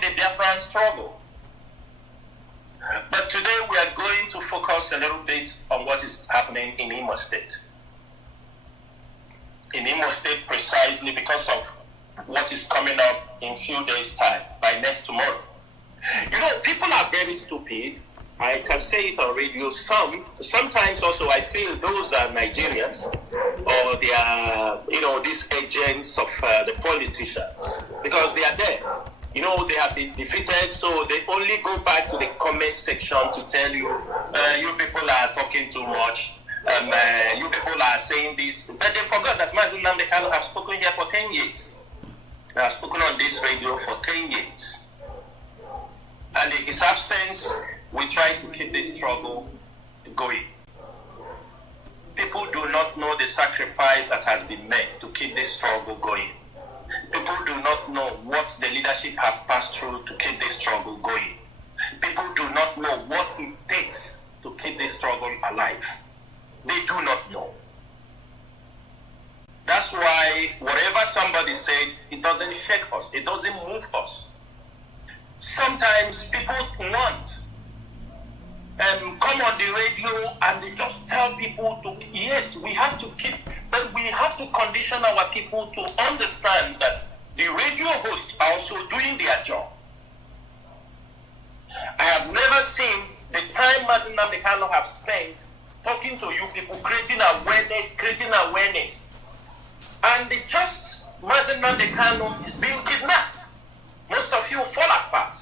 the Biafran struggle. But today we are going to focus a little bit on what is happening in Imo State. In Imo State, precisely because of what is coming up in a few days' time, by next tomorrow. You know, people are very stupid. I can say it on radio. Sometimes also I feel those are Nigerians, or they are, these agents of the politicians, because they are there. They have been defeated, so they only go back to the comment section to tell you, you people are talking too much, you people are saying this. But they forgot that Mazi have spoken here for 10 years. They have spoken on this radio for 10 years. And in his absence, we try to keep this struggle going. People do not know the sacrifice that has been made to keep this struggle going. People do not know what the leadership have passed through to keep this struggle going. People do not know what it takes to keep this struggle alive. They do not know. That's why whatever somebody said, it doesn't shake us. It doesn't move us. Sometimes people want come on the radio and they just tell people to, yes, we have to keep, but we have to condition our people to understand that the radio hosts are also doing their job. I have never seen the time Mazi have spent talking to you people, creating awareness. And Mazi is being kidnapped. Most of you fall apart.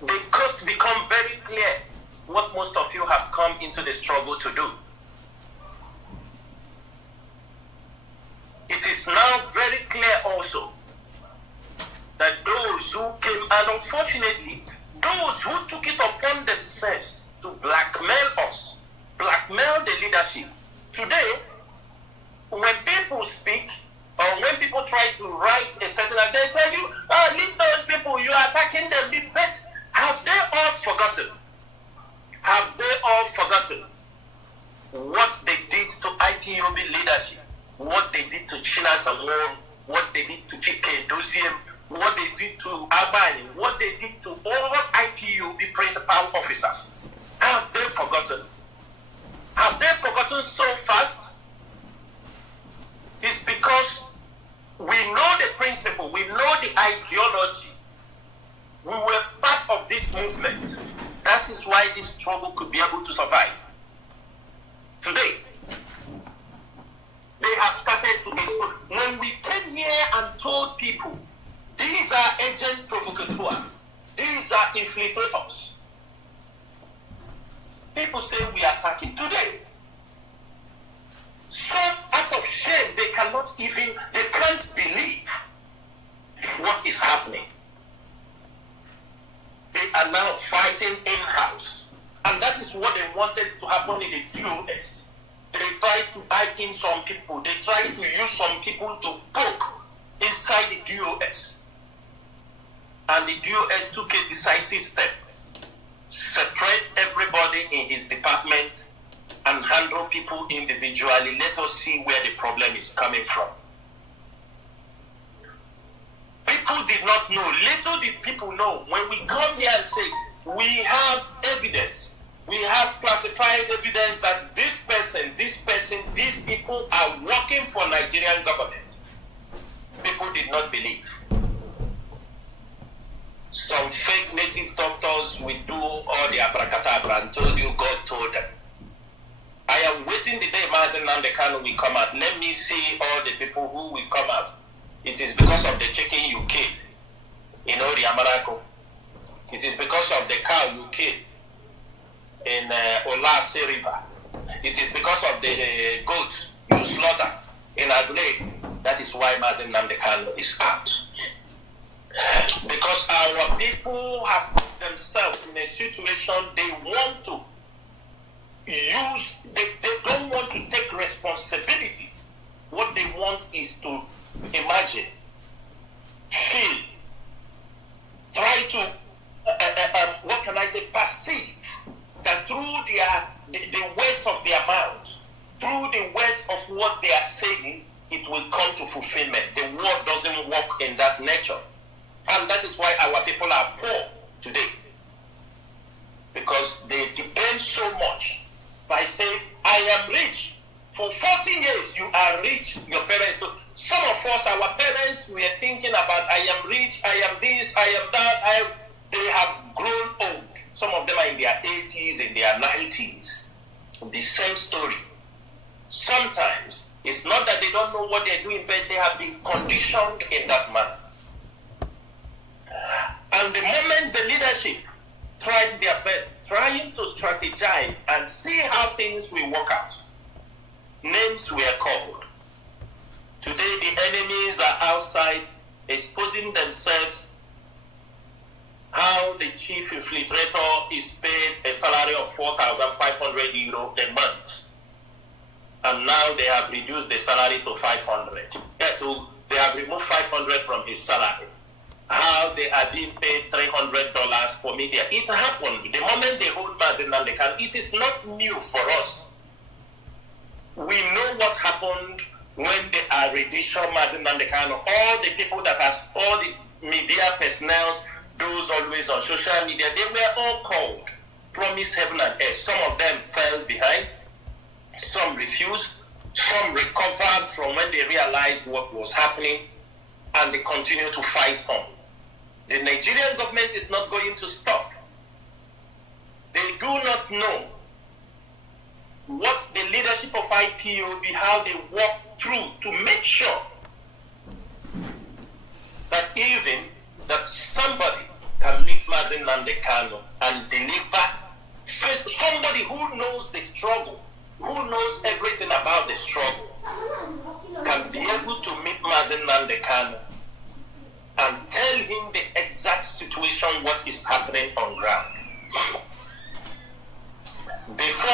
Because it become very clear what most of you have come into the struggle to do. It is now very clear also that those who came, and unfortunately, those who took it upon themselves to blackmail us, blackmail the leadership. Today, when people speak, or when people try to write a certain, they tell you, leave those people, you are attacking them. But have they all forgotten? Have they all forgotten what they did to IPOB leadership? What they did to Chinasa, what they did to Chike Dosiem, what they did to Abani, what they did to all IPOB principal officers? Have they forgotten? Have they forgotten so fast? It's because we know the principle, we know the ideology. We were part of this movement. That is why this struggle could be able to survive. Today, they have started to explode. When we came here and told people, these are agent provocateurs, these are infiltrators, people say we are attacking. Today, so out of shame, they can't believe what is happening. They are now fighting in-house. And that is what they wanted to happen in the DOS. They tried to bite in some people. They tried to use some people to poke inside the DOS. And the DOS took a decisive step. Separate everybody in his department and handle people individually. Let us see where the problem is coming from. People did not know. Little did people know. When we come here and say, we have evidence, we have classified evidence that this person, these people are working for Nigerian government. People did not believe. Some fake native doctors will do all the abracadabra and told you God told them. I am waiting the day Mazi will come out. Let me see all the people who will come out. It is because of the chicken you killed in Ori Amarako. It is because of the cow you killed in Olase River. It is because of the goat you slaughtered in Aglade. That is why Mazi is out. Because our people have put themselves in a situation they want to use, they don't want to take responsibility. What they want is to imagine, feel, try to, perceive that through the words of their mouth, through the words of what they are saying, it will come to fulfillment. The word doesn't work in that nature. And that is why our people are poor today. Because they depend so much by saying, I am rich. For 40 years, you are rich. Your parents do. Some of us, our parents, we are thinking about, I am rich, I am this, I am that. They have grown old. Some of them are in their 80s, in their 90s. The same story. Sometimes, it's not that they don't know what they're doing, but they have been conditioned in that manner. And the moment the leadership tried their best, trying to strategize and see how things will work out, names were called. Today, the enemies are outside exposing themselves. How the chief infiltrator is paid a salary of 4,500 euro a month. And now they have reduced the salary to 500. They have removed 500 from his salary. How they are being paid $300 for media. It happened. The moment they hold Mazi Nnamdi Kanu, it is not new for us. We know what happened when they are reducing Mazi Nnamdi Kanu. All the people that has, all the media personnel, those always on social media, they were all called, promised heaven and earth. Some of them fell behind, some refused, some recovered from when they realized what was happening, and they continue to fight on. The Nigerian government is not going to stop. They do not know what the leadership of IPOB, how they work through to make sure that even that somebody can meet Mazi Nnamdi Kanu and deliver first, somebody who knows the struggle, who knows everything about the struggle, can be able to meet Mazi Nnamdi Kanu and tell him the exact situation, what is happening on ground. Before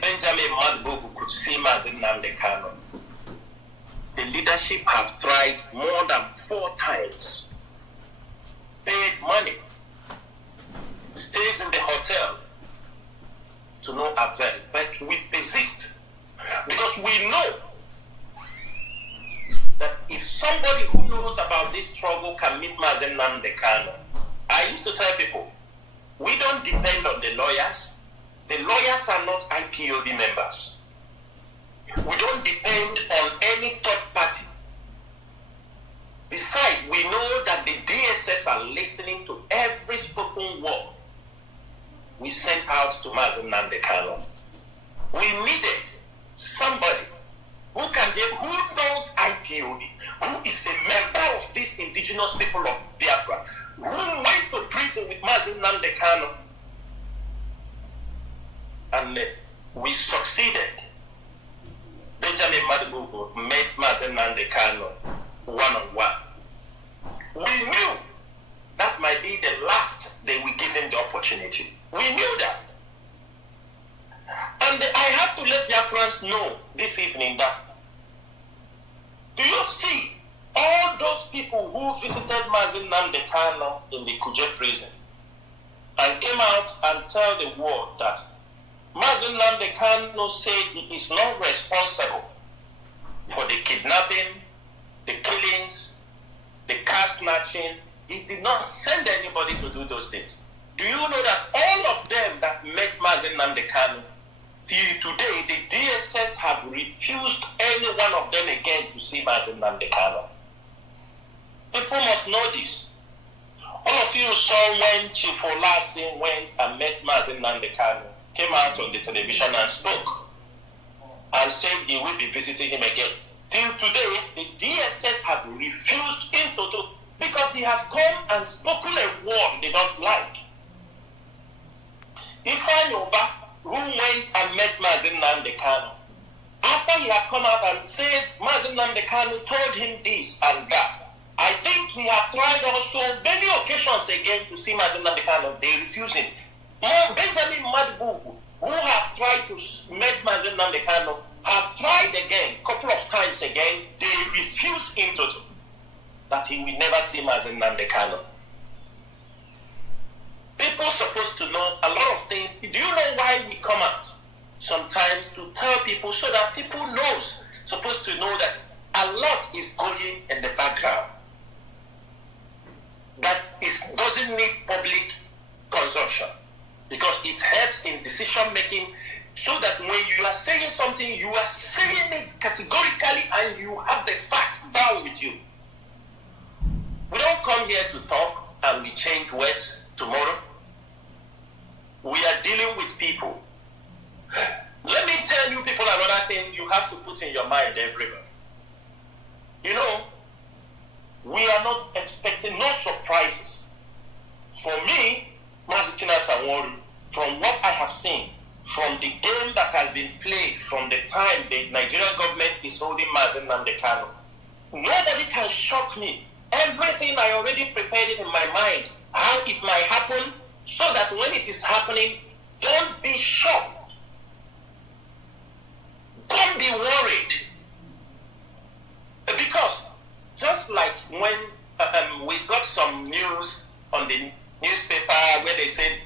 Benjamin Madbugu could see Mazi Nnamdi Kanu, the leadership have tried more than 4 times, paid money, stays in the hotel to no avail, but we persist because we know that if somebody who knows about this struggle can meet Mazi Nnamdi Kanu, I used to tell people, we don't depend on the lawyers. The lawyers are not IPOB members. We don't depend on any third party. Besides, we know that the DSS are listening to every spoken word we sent out to Mazi Nnamdi Kanu. We needed somebody who knows IPOB, who is a member of these indigenous people of Biafra, who went to prison with Mazi Nnamdi Kanu. And we succeeded. Benjamin Madbugu met Mazi Nnamdi Kanu one-on-one. We knew that might be the last they will give him the opportunity. We knew that. And I have to let Biafrans know this evening that, do you see all those people who visited Mazi Nnamdi Kanu in the Kuje prison and came out and tell the world that Mazi Nnamdi Kanu said he is not responsible for the kidnapping, the killings, the car snatching. He did not send anybody to do those things. Do you know that all of them that met Mazi Nnamdi Kanu, till today, the DSS have refused any one of them again to see Mazi Nnamdi Kanu? People must know this. All of you saw when Chief Olasin went and met Mazi Nnamdi Kanu, came out on the television and spoke and said he will be visiting him again. Till today, the DSS have refused in total because he has come and spoken a word they don't like. Ifanyoba, who went and met Mazi Nnamdi Kanu, after he had come out and said Mazi Nnamdi Kanu told him this and that, I think he has tried also many occasions again to see Mazi Nnamdi Kanu. They refuse him. Benjamin Madbugu, who have tried to meet Mazi Nnamdi Kanu, have tried again, a couple of times again. They refuse him to, that he will never see Mazi Nnamdi Kanu. People are supposed to know a lot of things. Do you know why we come out? Sometimes to tell people so that people knows, supposed to know that lot is going in the background that doesn't need public consumption, because it helps in decision making, so that when you are saying something, you are saying it categorically and you have the facts down with you. We don't come here to talk and we change words tomorrow. We are dealing with people. Let me tell you people another thing you have to put in your mind everywhere. You know, we are not expecting no surprises. For me, Mazi, Chinasa, Nworu, from what I have seen, from the game that has been played from the time the Nigerian government is holding Mazi Nnamdi Kanu, nobody can shock me. Everything I already prepared it in my mind, how it might happen, so that when it is happening, don't be shocked. Don't be worried. Because just like when we got some news on the newspaper where they said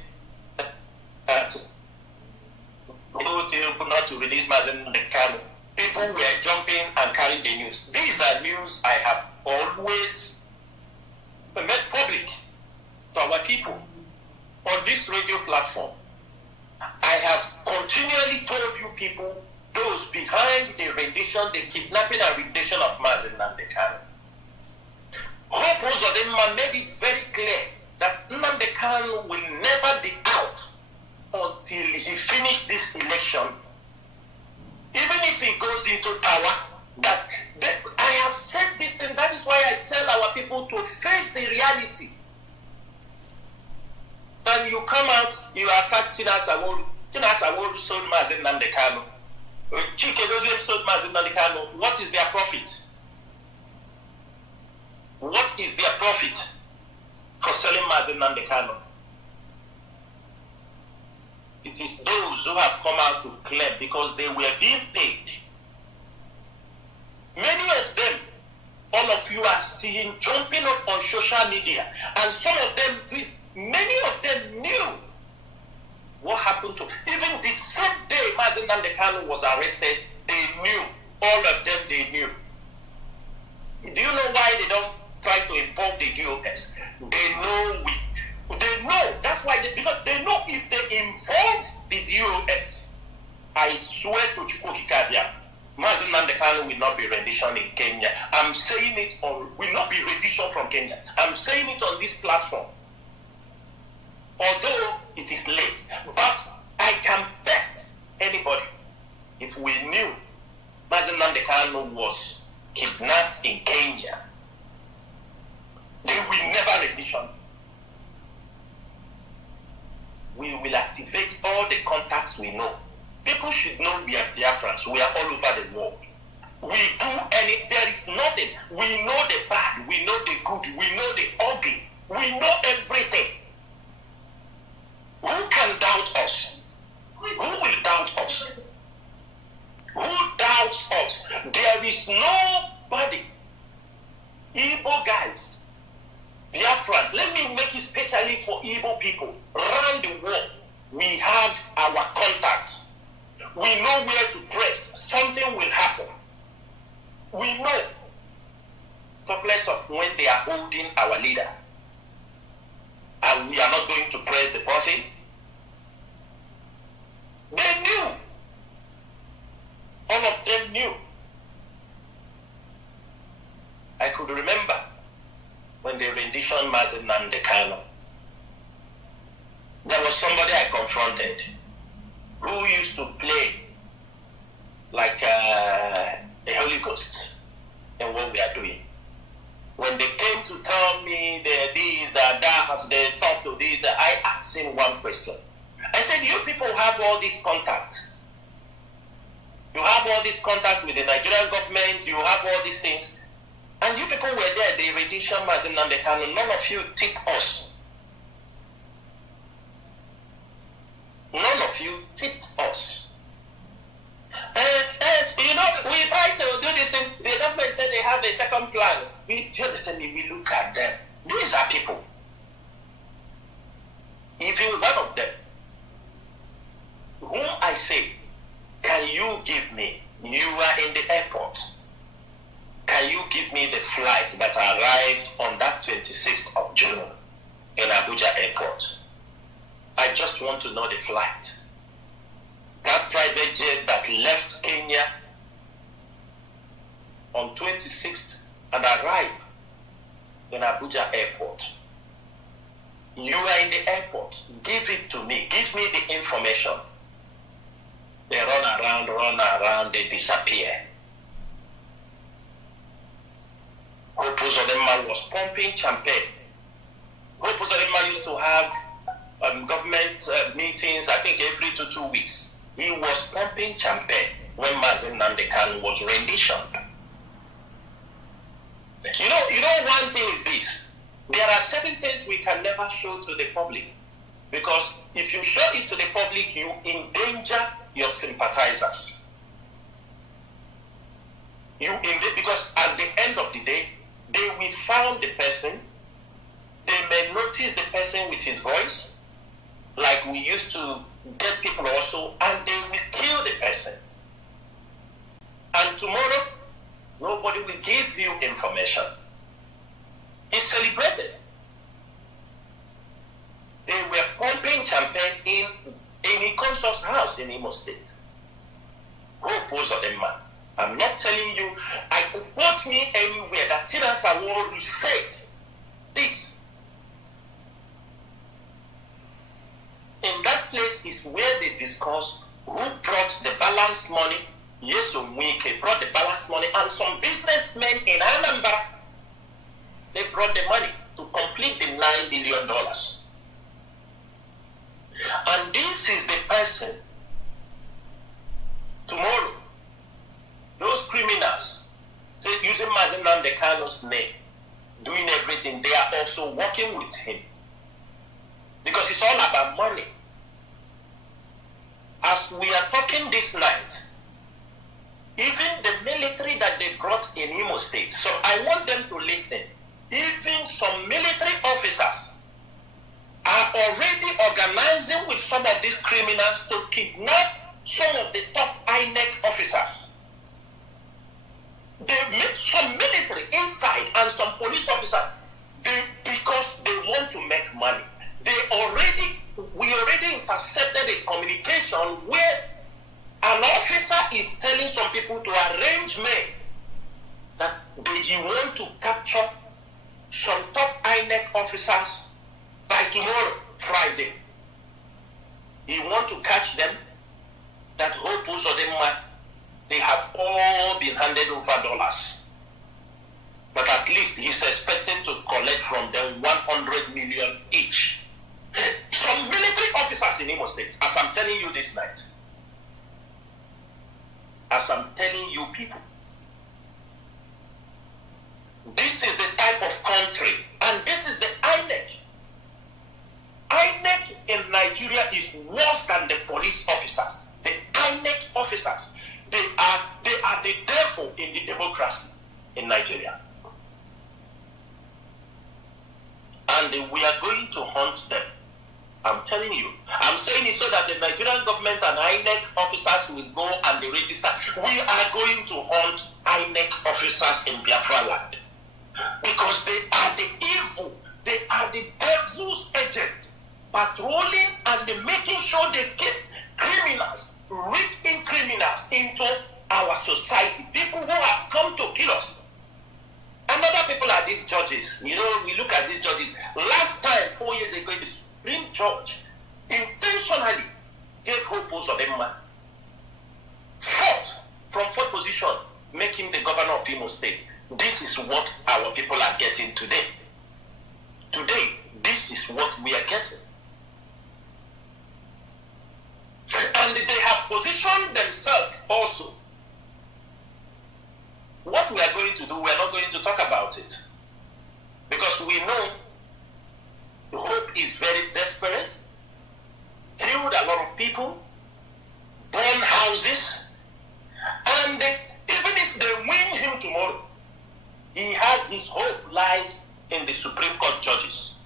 not to release Mazi Nnamdi Kanu, people were jumping and carrying the news. These are news I have always made public to our people on this radio platform. I have continually told you people, those behind the rendition, the kidnapping and rendition of Mazi Nnamdi Kanu. Hope Uzodinma made it very clear that Nnamdi Kanu will never be out until he finishes this election. Even if he goes into power, I have said this, and that is why I tell our people to face the reality. And you come out, you attack Chinasa, Nworu. Chinasa, Nworu sold Mazi Nnamdi Kanu. Chikedozie sold Mazi Nnamdi Kanu. What is their profit? What is their profit for selling Mazi Nnamdi Kanu? It is those who have come out to claim because they were being paid. Many of them, all of you are seeing jumping up on social media, and some of them, many of them knew what happened to. Even the same day Mazi Nnamdi Kanu was arrested, they knew. All of them, they knew. Do you know why they don't try to involve the GOS? They know they know. That's why because they know if they involve the GOS, I swear to Chukwukikabia, Mazi Nnamdi Kanu will not be rendition in Kenya. I'm saying it will not be rendition from Kenya. I'm saying it on this platform. Although it is late, but I can bet anybody, if we knew Mazi Nnamdi Kanu was kidnapped in Kenya, they will never rendition. We will activate all the contacts we know. People should know we are Biafrans. We are all over the world. We do there is nothing. We know the bad, we know the good, we know the ugly, we know everything. Who can doubt us? Who will doubt us? Who doubts us? There is nobody. Igbo guys, Biafrans, let me make it specially for Igbo people. Around the world, we have our contacts. We know where to press. Something will happen. We know. Talkless of when they are holding our leader. And we are not going to press the button. They knew. All of them knew. I could remember when they renditioned Mazi Nnamdi Kanu. There was somebody I confronted who used to play like a Holy Ghost in what we are doing. When they came to tell me they're this, they're that, they talk to this, that, I asked him one question. I said, you people have all these contacts. You have all these contacts with the Nigerian government, you have all these things. And you people were there, they rendition Mazi Nnamdi Kanu, none of you tip us. None of you tipped us. You know, we tried to do this thing. The government said they have a second plan. We look at them. These are people. Even one of them, whom I say, can you give me? You are in the airport. Can can you give me the flight that arrived on that 26th of June in Abuja airport? I just want to know the flight. That private jet that left Kenya on 26th and arrived in Abuja airport. You are in the airport. Give it to me. Give me the information. They run around, they disappear. Hope Uzodinma was pumping champagne. Hope Uzodinma used to have government meetings, I think every 2 weeks. He was pumping champagne when Mazi was renditioned. You know, one thing is this. There are certain things we can never show to the public. Because if you show it to the public, you endanger your sympathizers. Because at the end of the day, they will find the person. They may notice the person with his voice, like we used to get people also, and they will kill the person. And tomorrow, nobody will give you information. It's celebrated. They were pumping champagne in Ikonso's house in Imo State. Hope Uzodinma. I'm not telling you, I could quote me anywhere that Chinasa Nworu said this. In that place is where they discuss who brought the balance money. Yes, Umwike brought the balance money, and some businessmen in Anambra, they brought the money to complete the $9 billion. And this is the person tomorrow. Those criminals, using Mazi Nnamdi name, doing everything, they are also working with him. Because it's all about money. As we are talking this night, even the military that they brought in Imo State, so I want them to listen, even some military officers are already organizing with some of these criminals to kidnap some of the top INEC officers. They met some military inside and some police officers because they want to make money. We already intercepted a communication where an officer is telling some people to arrange men that he want to capture some top INEC officers by tomorrow, Friday. He want to catch them, that Hope Uzodinma, they have all been handed over dollars. But at least he's expecting to collect from them 100 million each. Some military officers in Imo State, as I'm telling you this night, as I'm telling you people, this is the type of country, and this is the INEC. INEC in Nigeria is worse than the police officers. The INEC officers, they are the devil in the democracy in Nigeria. And we are going to hunt them. I'm telling you. I'm saying it so that the Nigerian government and INEC officers will go and they register. We are going to hunt INEC officers in Biafra land. Because they are the evil. They are the devil's agent. Patrolling and making sure they get criminals, recruiting criminals into our society. People who have come to kill us. And other people are these judges. You know, we look at these judges. Last time, 4 years ago, the Supreme Judge intentionally gave Hope Uzodinma from fourth position, make him the governor of Imo State. This is what our people are getting today. Today, this is what we are getting. And they have positioned themselves also. What we are going to do, we are not going to talk about it. Because we know Hope is very desperate, killed a lot of people, burned houses, and even if they win him tomorrow, he has his hope lies in the Supreme Court judges.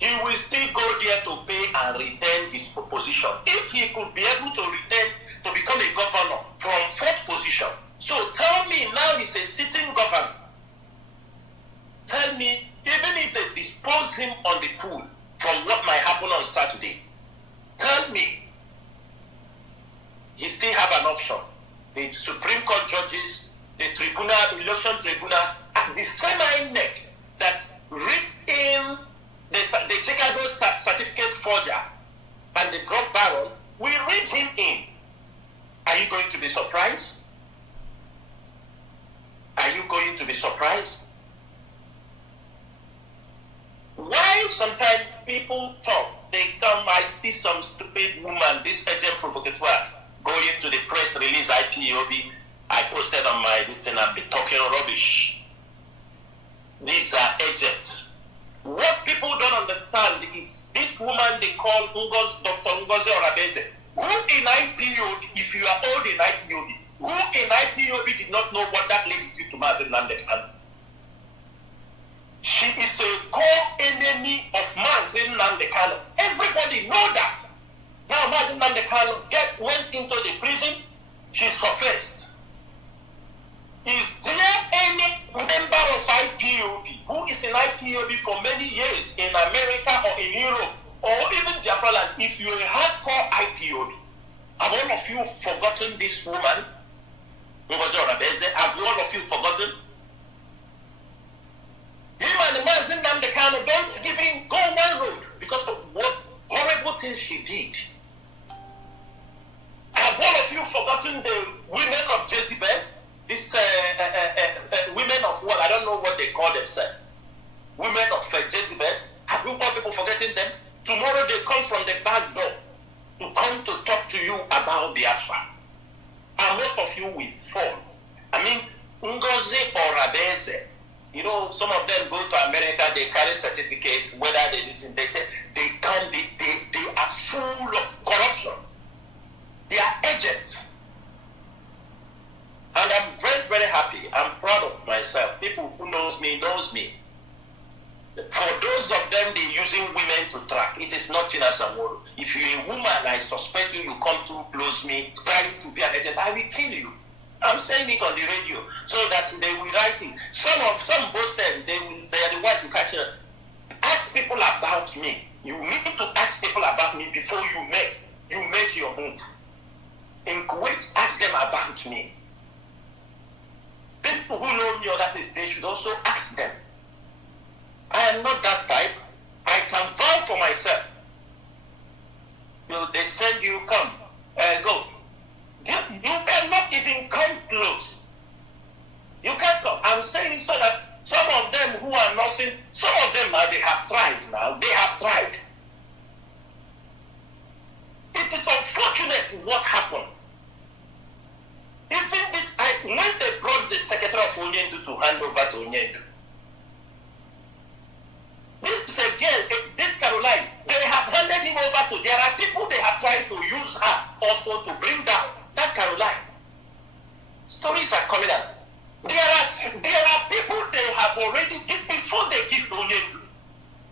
He will still go there to pay and retain his position. If he could be able to retain, to become a governor from fourth position. So tell me now he's a sitting governor tell me, even if they dispose him on the pool from what might happen on Saturday, tell me he still have an option. The Supreme Court judges, the tribunal, election tribunals, at the same INEC that read in the Chicago certificate forger and the drug baron, we read him in. Are you going to be surprised? Are you going to be surprised? Why sometimes people talk, they come, I see some stupid woman, this agent provocateur, going to the press release IPOB, I posted on my listing and be talking rubbish. These are agents. What people don't understand is this woman they call Dr. Ngozi Orabeze. Who in IPOB, if you are old in IPOB, who in IPOB did not know what that lady did to Mazi Nnamdi Kanu? She is a core enemy of Mazi Nnamdi Kanu. Everybody know that. Now Mazi Nnamdi Kanu went into the prison, she surfaced. Is there any member of IPOB who is in IPOB for many years in America or in Europe or even Biafra land? If you're a hardcore IPOB, have all of you forgotten this woman? Have all of you forgotten? Him and Mazi Nnamdi Kanu don't even go one road because of what horrible things she did. Have all of you forgotten the women of Jezebel? These women of what? I don't know what they call themselves. Women of Jezebel. Have you all people forgetting them? Tomorrow they come from the back door to come to talk to you about Biafra. And most of you will fall. I mean, Ngozi Orabeze, you know, some of them go to America, they carry certificates, whether they listen, they are full of corruption. They are agents. And I'm very, very happy. I'm proud of myself. People who knows me. For those of them, they're using women to track. It is not Chinasa Nworu. If you're a woman, I suspect you come too close me, trying to be an agent, I will kill you. I'm saying it on the radio so that they will write it. Some boasted, they are the ones to catch it. Ask people about me. You need to ask people about me before you make your move. In Kuwait, ask them about me. People who know me or that is, they should also ask them. I am not that type. I can vouch for myself. You know, they send you, come, go. You cannot even come close. You can't come. I'm saying so that some of them who are nursing, some of them now, they have tried now. They have tried. It is unfortunate what happened. Even this, when they brought the secretary of Onyendu to hand over to Onyendu, this is a girl, this Caroline, they have handed him over to, there are people they have tried to use her also to bring down that Caroline. Stories are coming out. There are people they have already, before they give to Onyendu,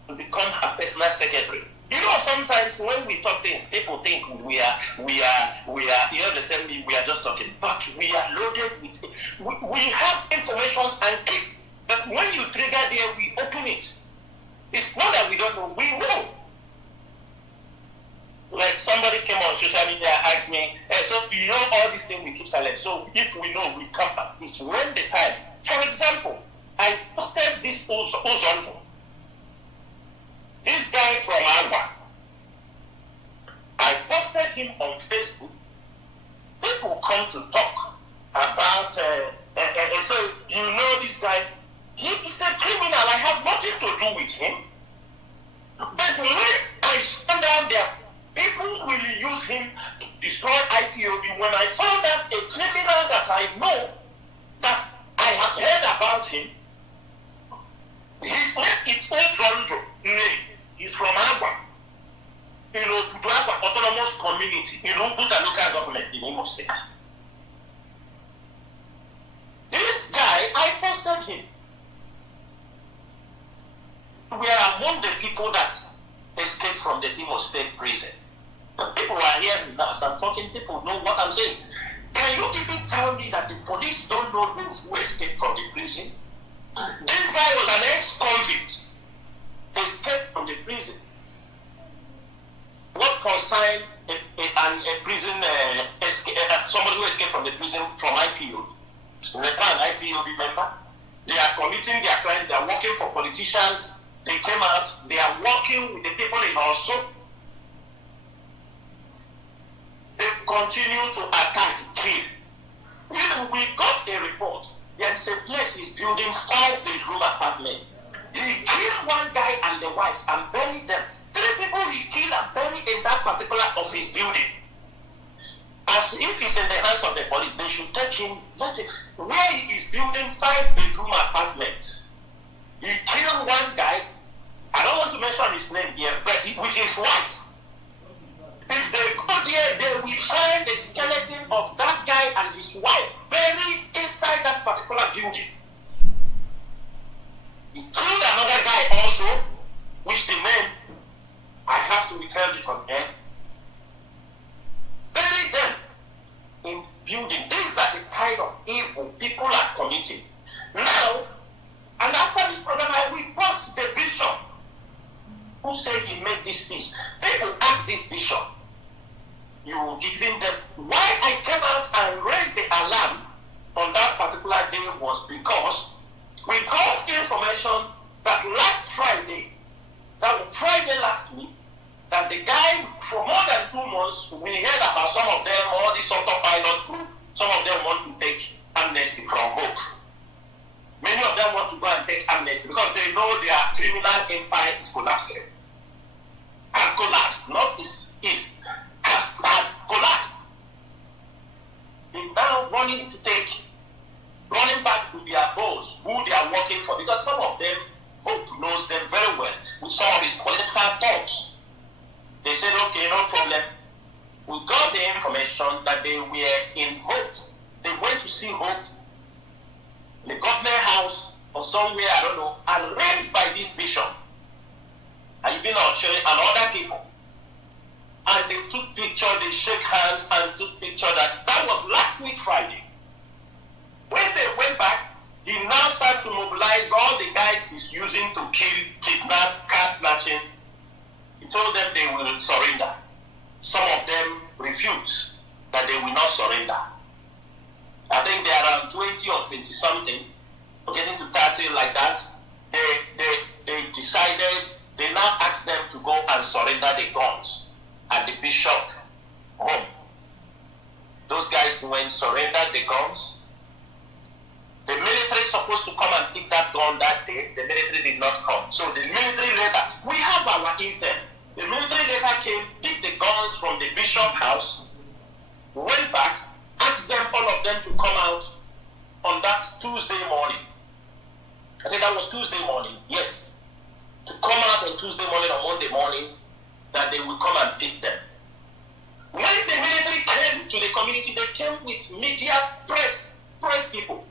to become her personal secretary. You know, sometimes when we talk things, people think we are, you understand me, we are just talking, but we are loaded with, we have information and keep, but when you trigger there, we open it. It's not that we don't know, we know. Like somebody came on social media, asked me, so you know all these things we keep silent, so if we know, we come back. It's when the time. For example, I posted this Ozondo. This guy from Agua, I posted him on Facebook. People come to talk about, so you know this guy, he is a criminal. I have nothing to do with him. But when I found out that people will use him to destroy IPOB, when I found out a criminal that I know, that I have heard about him, his name is Ozondo. He's from Agua. You know, to Agua Autonomous Community. You know, put a local government in Imo State. This guy, I posted him. We are among the people that escaped from the Imo State prison. But people are here now, as I'm talking, people know what I'm saying. Can you even tell me that the police don't know who escaped from the prison? This guy was an ex-convict, escaped from the prison. What concerned a prison, somebody who escaped from the prison from IPO, an IPO member? They are committing their crimes, they are working for politicians, they came out, they are working with the people in also. They continue to attack, kill. We got a report. There's a place he's building 5-bedroom apartment. He killed one guy and the wife and buried them. 3 people he killed and buried in that particular office building. As if he's in the hands of the police, they should take him, where he is building 5-bedroom apartments. He killed one guy. I don't want to mention his name here, but with his wife. If they go there, they will find the skeleton of that guy and his wife buried inside that particular building. He killed another guy also, which the name I have to withhold it from air. Buried them in building. These are the kind of evil people are committing. Now, and after this program, I will post the bishop who said he made this peace. People ask this bishop, you were giving them. Why I came out and raised the alarm on that particular day was because we got information that last Friday, that was Friday last week, that the guy, for more than 2 months, we heard about some of them, all this autopilot group, some of them want to take amnesty from hope. Many of them want to go and take amnesty because they know their criminal empire is collapsing. Has collapsed, not has collapsed. They're now running back to their boss, who they are working for, because some of them, Hope knows them very well, with some of his political thoughts. They said, okay, no problem. We got the information that they were in Hope. They went to see Hope in the government house or somewhere, I don't know, arranged by this bishop, and even our children and other people. And they took picture, they shook hands and took picture. That was last week Friday. When they went back, he now started to mobilize all the guys he's using to kill, kidnap, car snatching. He told them they will surrender. Some of them refused, that they will not surrender. I think they are around 20 or 20 something, or getting to 30 like that. They decided, they now asked them to go and surrender the guns at the bishop home. Those guys went, surrendered the guns. The military is supposed to come and pick that gun that day. The military did not come. So the military later, we have our intel. The military later came, picked the guns from the bishop house, went back, asked them, all of them, to come out on that Tuesday morning. I think that was Tuesday morning, yes. To come out on Tuesday morning or Monday morning, that they would come and pick them. When the military came to the community, they came with media, press people.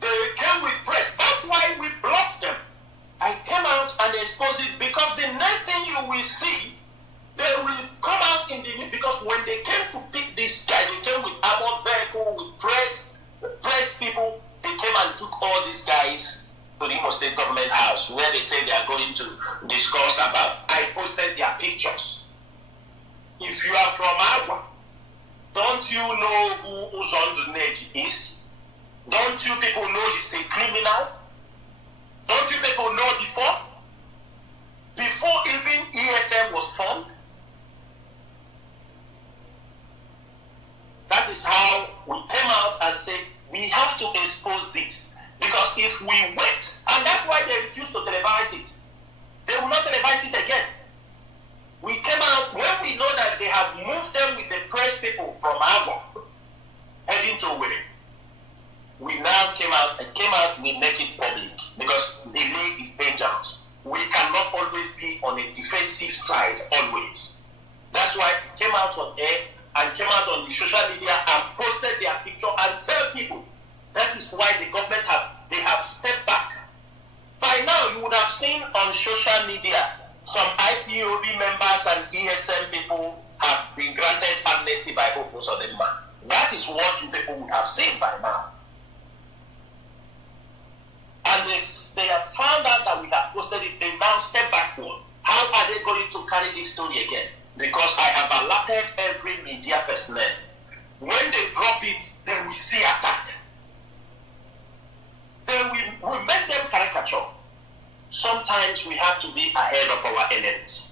They came with press. That's why we blocked them. I came out and exposed it because the next thing you will see, they will come out in the news, because when they came to pick this guy, they came with armored vehicle, with press people. They came and took all these guys to the Imo State government house, where they say they are going to discuss about. I posted their pictures. If you are from Agua, don't you know who Uzonduneji is? Don't you people know he's a criminal? Don't you people know before? Before even ESM was formed? That is how we came out and said, we have to expose this. Because if we wait, and that's why they refuse to televise it. They will not televise it again. We came out when we know that they have moved them with the press people from Agua heading to Owerri. We now came out, we make it public, because delay is dangerous. We cannot always be on a defensive side, always. That's why we came out on air and came out on the social media and posted their picture and tell people. That is why the government have stepped back. By now, you would have seen on social media some IPOB members and ESM people have been granted amnesty by Opus of the man. That is what you people would have seen by now. they have found out that we have posted it, they now step backward. How are they going to carry this story again? Because I have alerted every media personnel. When they drop it, they will see attack. Then we make them caricature. Sometimes we have to be ahead of our enemies.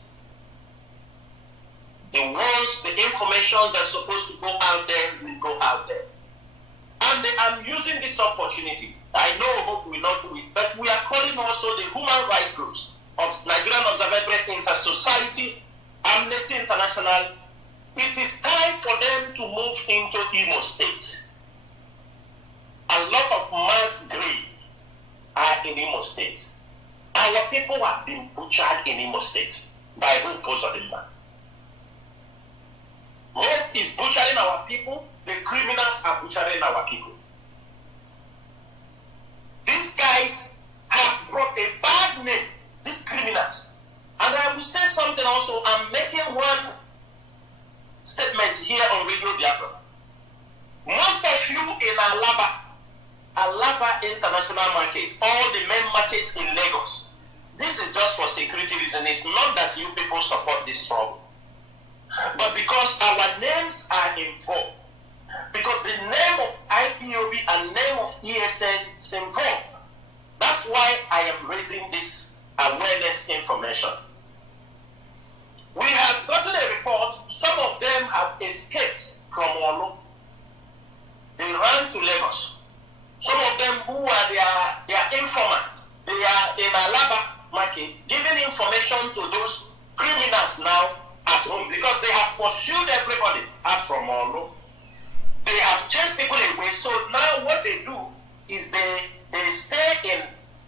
The information that's supposed to go out there will go out there. And I'm using this opportunity. I know hope will not do it, but we are calling also the human rights groups of Nigerian Observatory, Inter-Society, Amnesty International. It is time for them to move into Imo State. A lot of mass graves are in Imo State. Our people have been butchered in Imo State by who posed the man. Hope is butchering our people. The criminals are butchering our people. These guys have brought a bad name, these criminals. And I will say something also. I'm making one statement here on Radio Biafra. Most of you in Alaba International Market, all the main markets in Lagos, this is just for security reasons. It's not that you people support this struggle. But because our names are involved, because the name of IPOB and name of ESN is involved. That's why I am raising this awareness information. We have gotten a report, some of them have escaped from Nworu. They ran to Lagos. Some of them who are their informants, they are in Alaba market giving information to those criminals now at home because they have pursued everybody out from Nworu. They have chased people away. So now what they do is they stay in,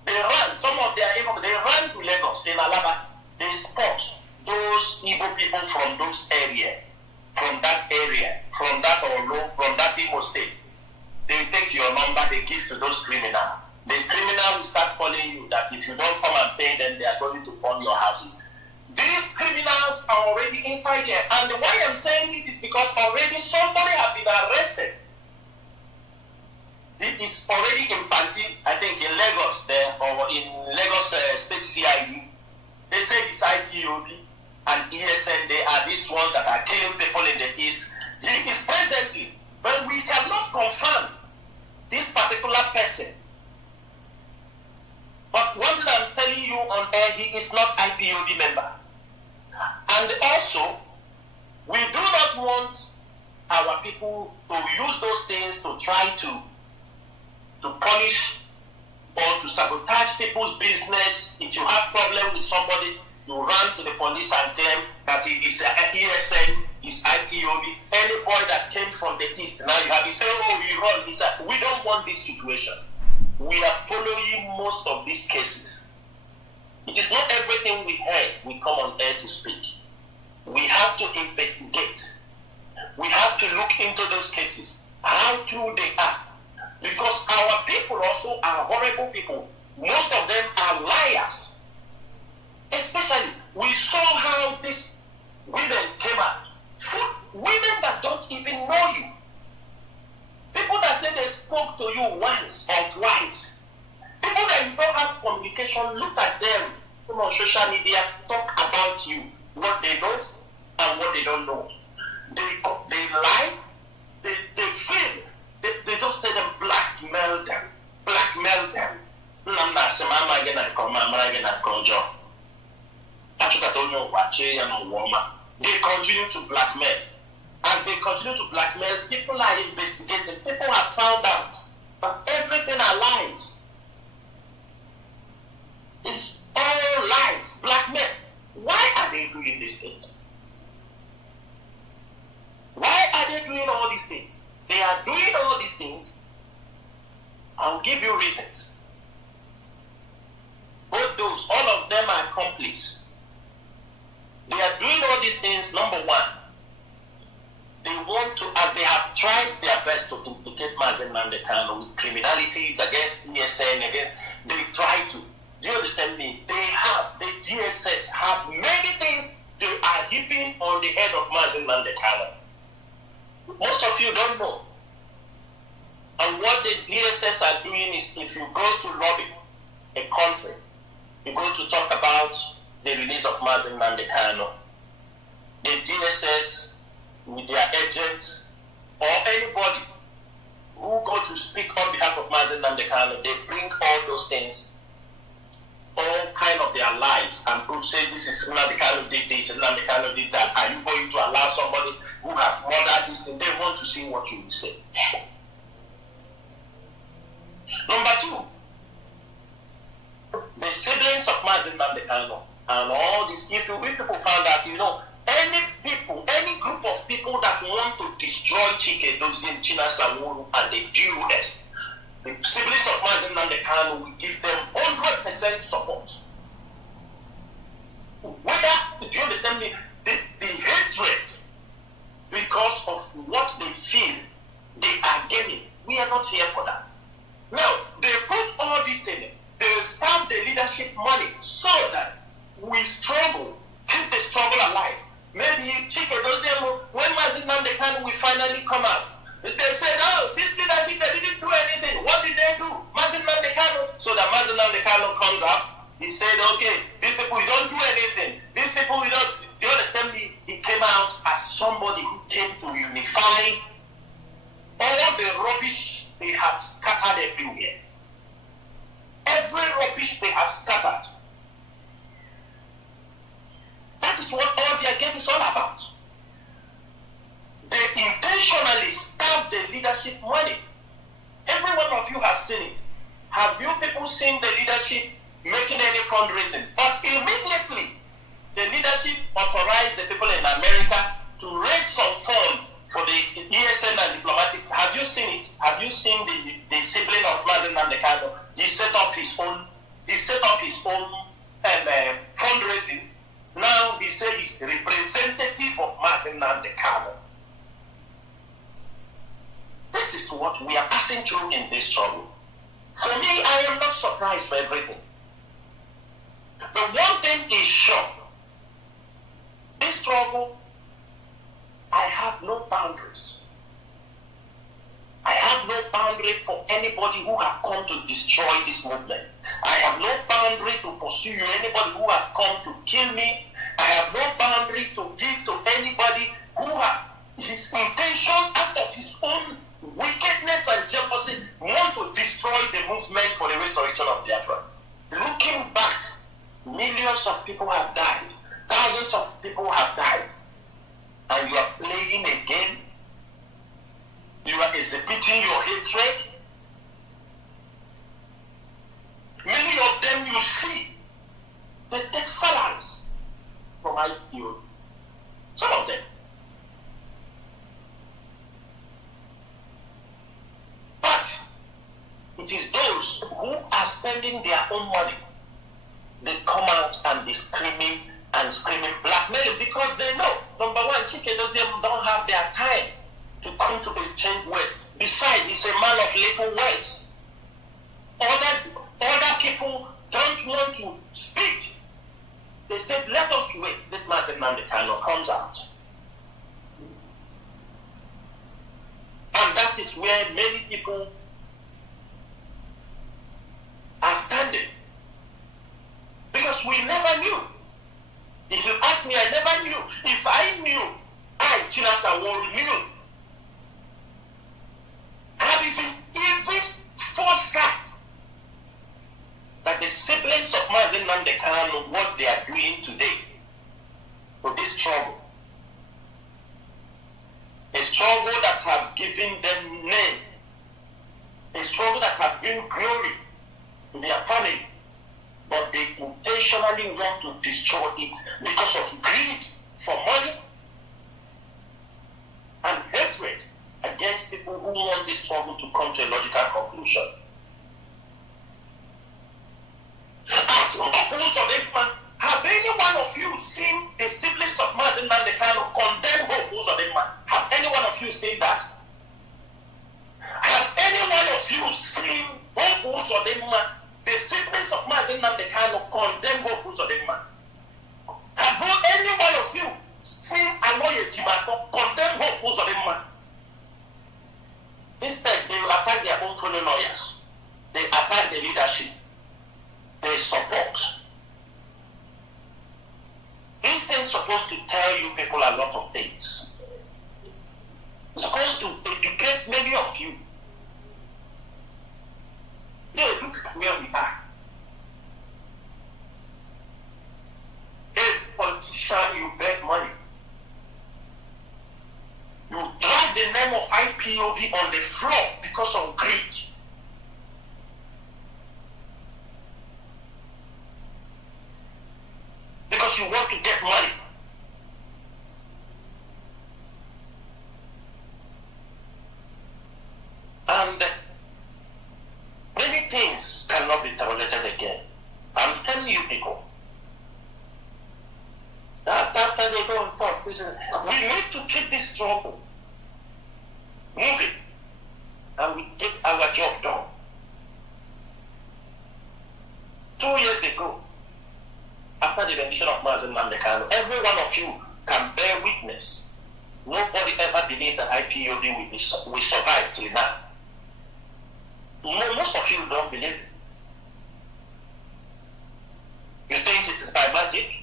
they run, some of their information, they run to Lagos in Alaba. They spot those Igbo people from those areas, from that Olo, from that Imo state. They take your number, they give to those criminals. The criminal will start calling you that if you don't come and pay them, they are going to burn your houses. These criminals are already inside here. And why I'm saying it is because already somebody has been arrested. It is already in Panti, I think in Lagos there, or in Lagos State CID. They say it's IPOB and ESN, they are these ones that are killing people in the east. He is presently, but we cannot confirm this particular person. But one thing I'm telling you on air, he is not IPOB member. And also, we do not want our people to use those things to try to punish or to sabotage people's business. If you have problem with somebody, you run to the police and claim that he is ESN, is IPOB. Any boy that came from the east, now you have, you say, oh, we run. He said, we don't want this situation. We are following most of these cases. It is not everything we heard we come on air to speak. We have to investigate. We have to look into those cases, how true they are. Because our people also are horrible people. Most of them are liars. Especially, we saw how these women came out. Women that don't even know you. People that say they spoke to you once or twice. People that you don't have communication, look at them on social media, talk about you, what they know and what they don't know. They lie, they feel, they just let them blackmail them. They continue to blackmail. As they continue to blackmail, people are investigating. People have found out that everything are lies. It's all lies, blackmail. Why are they doing these things? Why are they doing all these things? They are doing all these things. I'll give you reasons. Both those, all of them are accomplices. They are doing all these things, number one. They want to, as they have tried their best to implicate Mazi with criminalities against ESN, they try to. Do you understand me? The DSS have many things they are heaping on the head of Mazi. Most of you don't know. And what the DSS are doing is, if you go to lobby, a country, you're going to talk about the release of Mazi Nnamdi Kanu. The DSS, with their agents, or anybody who go to speak on behalf of Mazi Nnamdi Kanu, they bring all those things, all kind of their lies, and prove, say, this is Nnamdi Kanu did this, and Nnamdi Kanu did that. Are you going to allow somebody who have murdered this thing? They want to see what you will say. Number two, the siblings of Mazi Nnamdi Kanu and all this, if people found out, any group of people that want to destroy Chike, those in Chinasa, Nworu, and the DUS, the siblings of Mazi Nnamdi Kanu will give them 100% support. Whether, do you understand me? The hatred because of what they feel they are gaining. We are not here for that. Now, they put all this in it. They staff the leadership money so that we struggle, keep the struggle alive. Maybe Chike does them when Mazi Nnamdi Kanu will finally come out. They said, oh, this leadership, they didn't do anything. What did they do? Mazi Nnamdi Kanu. So that Mazi Nnamdi Kanu comes out. He said, okay, these people, we don't do anything. These people, we don't. Do you understand me? He came out as somebody who came to unify all the rubbish they have scattered everywhere. Every rubbish they have scattered. That is what all their game is all about. They intentionally starve the leadership money. Every one of you have seen it. Have you people seen the leadership making any fundraising? But immediately, the leadership authorized the people in America to raise some funds for the ESN and diplomatic. Have you seen it? Have you seen the sibling of Mazi Nnamdi Kanu? He set up his own fundraising. Now he said he's representative of Mazi Nnamdi Kanu. This is what we are passing through in this struggle. For me, I am not surprised for everything. But one thing is sure. This struggle, I have no boundaries. I have no boundary for anybody who have come to destroy this movement. I have no boundary to pursue anybody who have come to kill me. I have no boundary to give to anybody who have his intention out of his own wickedness and jealousy want to destroy the movement for the restoration of Biafra. Looking back, millions of people have died. Thousands of people have died. And you are playing a game. You are exhibiting your hatred. Many of them you see, they take salaries from IPO. Some of them. But it is those who are spending their own money. They come out and be screaming blackmailing because they know, number one, Chike don't have their time to come to exchange words. Besides, he's a man of little words. Other people don't want to speak. They said, let us wait. Let Mazi Nnamdi Kanu comes out. And that is where many people are standing. Because we never knew. If you ask me, I never knew. If I knew, I, Chinasa, knew. I have even foresight that the siblings of Mazi Nnamdi Kanu, what they are doing today for this struggle, a struggle that have given them name, a struggle that have been glory to their family, but they intentionally want to destroy it because of greed for money and hatred against people who want this struggle to come to a logical conclusion. Have any one of you seen the siblings of Mazi Nnamdi Kanu condemn Hope Uzodinma? Have any one of you seen that? Has any one of you seen Hope Uzodinma, the siblings of Mazi Nnamdi Kanu condemn Hope Uzodinma? Have any one of you seen Aloye Jimato condemn Hope Uzodinma? Instead, they will attack their own fellow lawyers. They attack the leadership. There is support. These things are supposed to tell you people a lot of things. It's supposed to educate many of you. Yeah, look at where we are. Every politician, you beg money. You drag the name of IPOB on the floor because of greed. Because you want to get money. And many things cannot be tolerated again. I'm telling you people, that after they go and talk, we need to keep this struggle moving, and we get our job done. 2 years ago, after the rendition of Mazi and every one of you can bear witness. Nobody ever believed that IPOB will survive till now. Most of you don't believe it. You think it is by magic?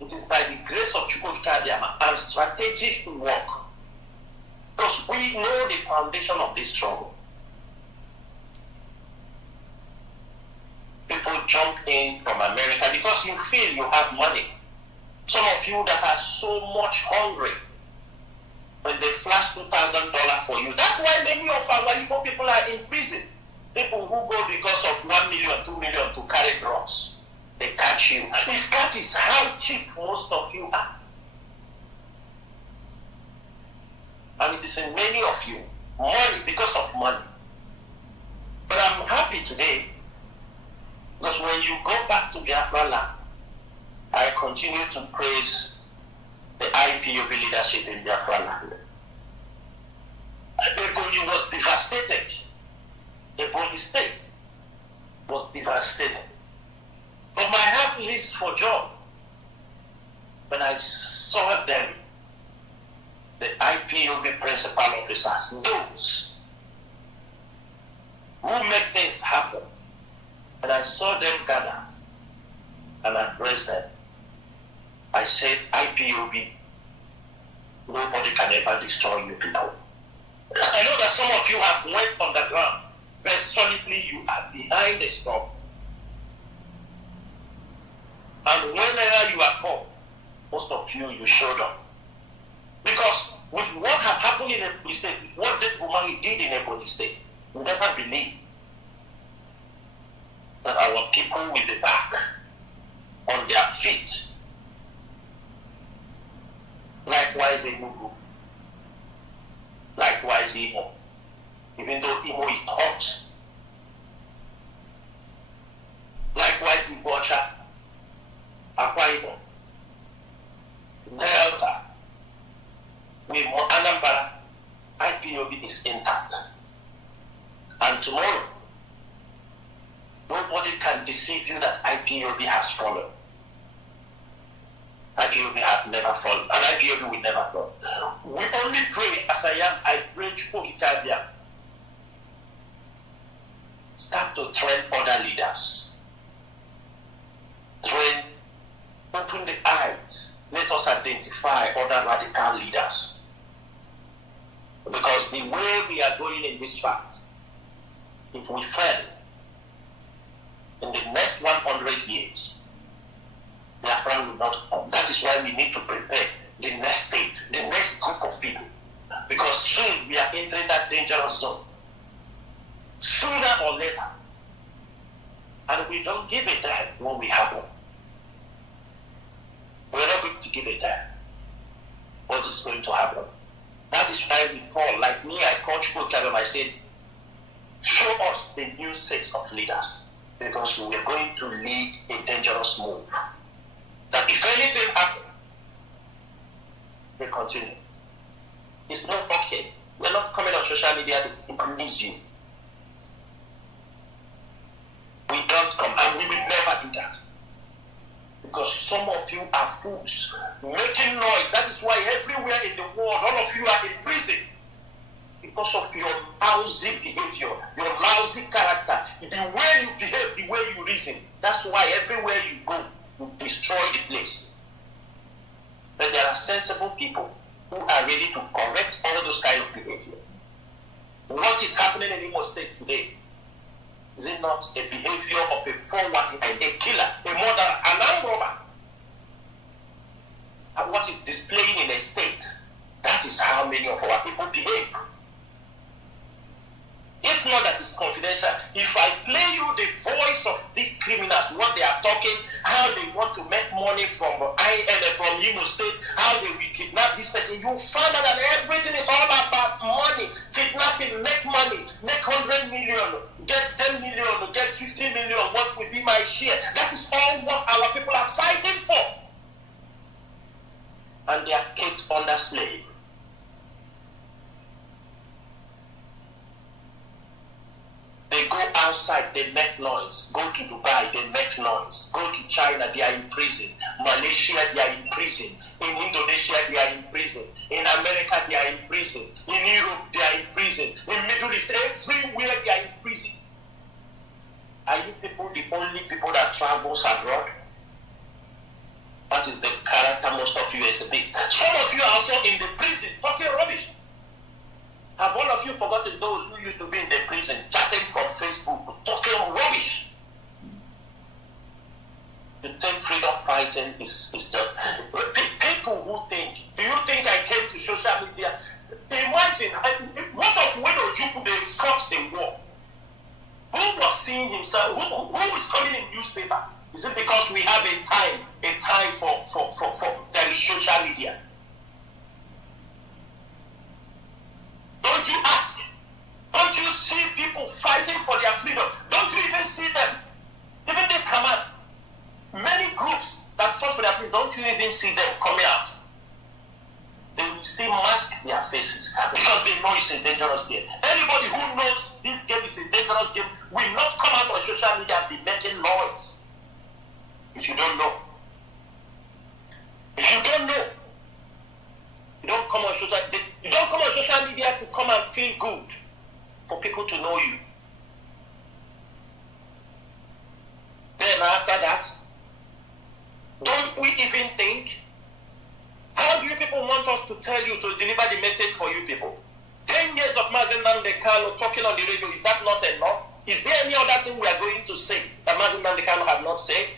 It is by the grace of Chukwukadiyama and strategic work. Because we know the foundation of this struggle. People jump in from America because you feel you have money. Some of you that are so much hungry, when they flash $2,000 for you. That's why many of our Igbo people are in prison. People who go because of 1 million, 2 million to carry drugs. They catch you. That is how cheap most of you are. And it is in many of you, money because of money. But I'm happy today, because when you go back to Biafra land, I continue to praise the IPOB leadership in Biafra land. Ebonyi was devastated. Ebonyi State was devastated. But my heart leaps for joy when I saw them, the IPOB principal officers, those who make things happen. And I saw them gather and address them. I said, IPOB, nobody can ever destroy you people. I know that some of you have went on the ground, but solidly you are behind the storm. And whenever you are called, most of you showed up. Because with what had happened in Ebonyi State, what that woman did in Ebonyi State, we never believed that our people will be back on their feet. Likewise, Nworu. Likewise, Imo. Even though Imo is hot. Likewise, Ibocha, Akwa Ibom, Delta, with Anambra, IPOB is intact. And tomorrow, nobody can deceive you that IPOB has fallen. IPOB has never fallen, and IPOB will never fall. We only pray, as I pray Chukwukadiyama, start to train other leaders. Train, open the eyes. Let us identify other radical leaders. Because the way we are going in this fact, if we fail, in the next 100 years, Biafra will not come. That is why we need to prepare the next state, the next group of people. Because soon we are entering that dangerous zone. Sooner or later. And we don't give a damn when we have one. We're not going to give a damn what is going to happen. That is why we call, like me, I called Chukwukadiyama, I said, show us the new set of leaders. Because we are going to lead a dangerous move. That if anything happens, we continue. It's not okay. We're not coming on social media to please you. We don't come, and we will never do that. Because some of you are fools, making noise. That is why everywhere in the world, all of you are in prison. Because of your lousy behavior, your lousy character, the way you behave, the way you reason. prison. That's why everywhere you go, you destroy the place. But there are sensible people who are ready to correct all those kind of behavior. What is happening in Imo State today? Is it not a behavior of a 419, a killer, a murderer, an armed robber? And what is displaying in a state? That is how many of our people behave. It's not that it's confidential. If I play you the voice of these criminals, what they are talking, how they want to make money from Imo State, how they will kidnap this person, you find out that everything is all about money. Kidnapping, make money, make 100 million, get 10 million, get 50 million, what will be my share? That is all what our people are fighting for. And they are kept under slave. They go outside, they make noise. Go to Dubai, they make noise. Go to China, they are in prison. Malaysia, they are in prison. In Indonesia, they are in prison. In America, they are in prison. In Europe, they are in prison. In Middle East, everywhere they are in prison. Are you people the only people that travels abroad? That is the character most of you exhibit. Some of you are also in the prison talking rubbish. Have all of you forgotten those who used to be in the prison, chatting from Facebook, talking rubbish? You think freedom fighting is just... People who think, do you think I came to social media? Imagine, what of when Ojukwu, they fought the war? Who was seeing himself? Who is coming in newspaper? Is it because we have a time for there is social media? Don't you ask? Don't you see people fighting for their freedom? Don't you even see them? Even this Hamas, many groups that fought for their freedom, don't you even see them coming out? They will still mask their faces because they know it's a dangerous game. Anybody who knows this game is a dangerous game will not come out on social media and be making noise. If you don't know. If you don't know, you don't come on social media to come and feel good, for people to know you. Then after that, don't we even think, how do you people want us to tell you, to deliver the message for you people? 10 years of Mazi Nnamdi Kanu talking on the radio, is that not enough? Is there any other thing we are going to say that Mazi Nnamdi Kanu have not said?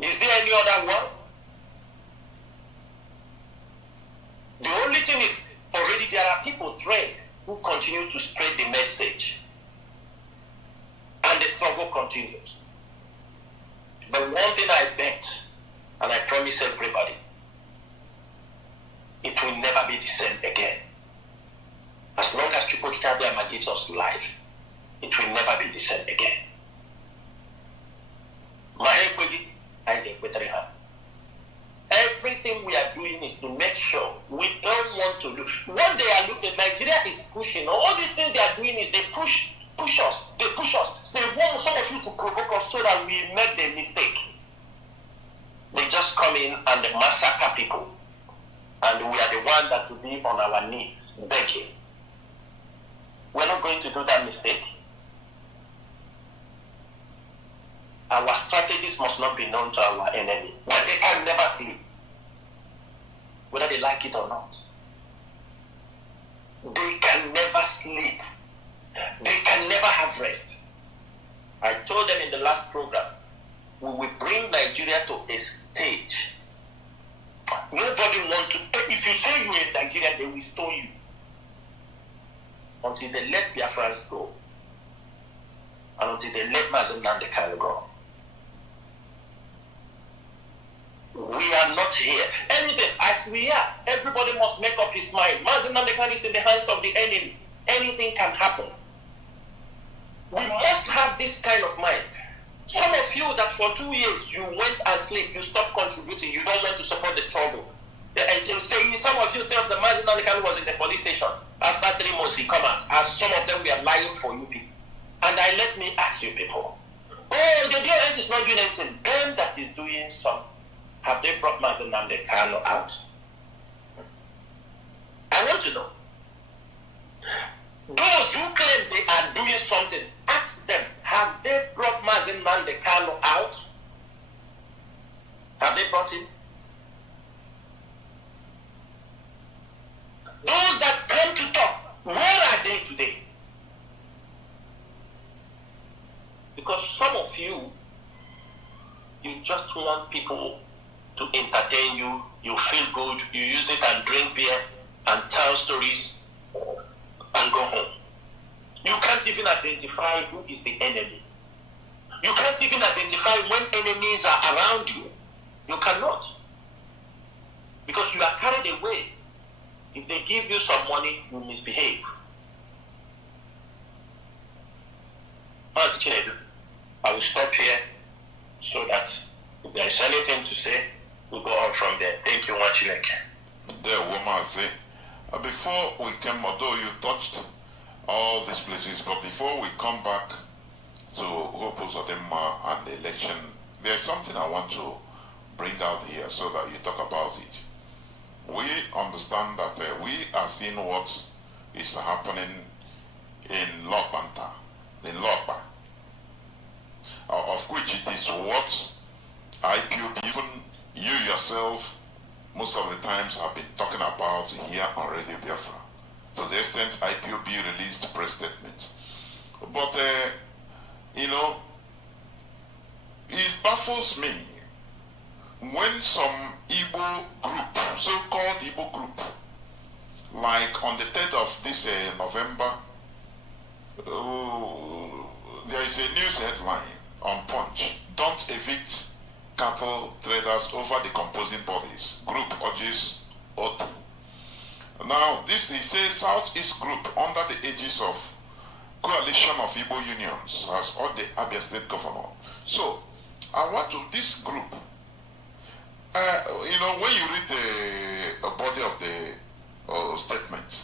Is there any other one? The only thing is, already there are people trained who continue to spread the message. And the struggle continues. But one thing I bet, and I promise everybody, it will never be the same again. As long as Chukwuka Abiyama gives us life, it will never be the same again. Everything we are doing is to make sure we don't want to do. What they are looking, Nigeria is pushing. All these things they are doing is they push us. They push us. They want some of you to provoke us so that we make the mistake. They just come in and they massacre people. And we are the one that will be on our knees begging. We're not going to do that mistake. Our strategies must not be known to our enemy. But they can never sleep, whether they like it or not. They can never sleep. They can never have rest. I told them in the last program, we will bring Nigeria to a stage. Nobody wants to. If you say you're in Nigeria, they will stone you. Until they let Biafrans go. And until they let Mazi Nnamdi Kanu go. We are not here. Anything, as we are, everybody must make up his mind. Mazi Nnamdi Kanu is in the hands of the enemy. Anything can happen. We must have this kind of mind. Some of you that for 2 years you went and sleep, you stopped contributing, you don't want to support the struggle. And you say, some of you tell the Mazi Nnamdi Kanu was in the police station. After 3 months he come out. As some of them were lying for you people. And let me ask you people. Oh, the DOS is not doing anything. Them that is doing something. Have they brought Mazi Nnamdi Kanu out? I want to know. Those who claim they are doing something, ask them, Have they brought Mazi Nnamdi Kanu out? Have they brought him? Those that come to talk, where are they today? Because some of you just want people to entertain you, you feel good, you use it and drink beer and tell stories and go home. You can't even identify who is the enemy. You can't even identify when enemies are around you. You cannot. Because you are carried away. If they give you some money, you misbehave. I will stop here so that if there is anything to say, we'll go on from there. Thank you, Nwachileke. There, Mazi. Before we came, although you touched all these places, but before we come back to Hope Uzodimma and the election, there's something I want to bring out here so that you talk about it. We understand that we are seeing what is happening in Lokbanta, in Lokba, of which it is what IPOB, even you yourself, most of the times have been talking about here on Radio Biafra, to the extent IPOB released a press statement. But, you know, it baffles me when some Igbo group, so-called Igbo group, like on the 3rd of this November, there is a news headline on Punch: "Don't evict cattle traders over decomposing bodies. Group urges OT." Now, this is a Southeast group under the aegis of Coalition of Igbo Unions has urged the Abia State Governor. So, I want to, this group, you know, when you read the body of the statement,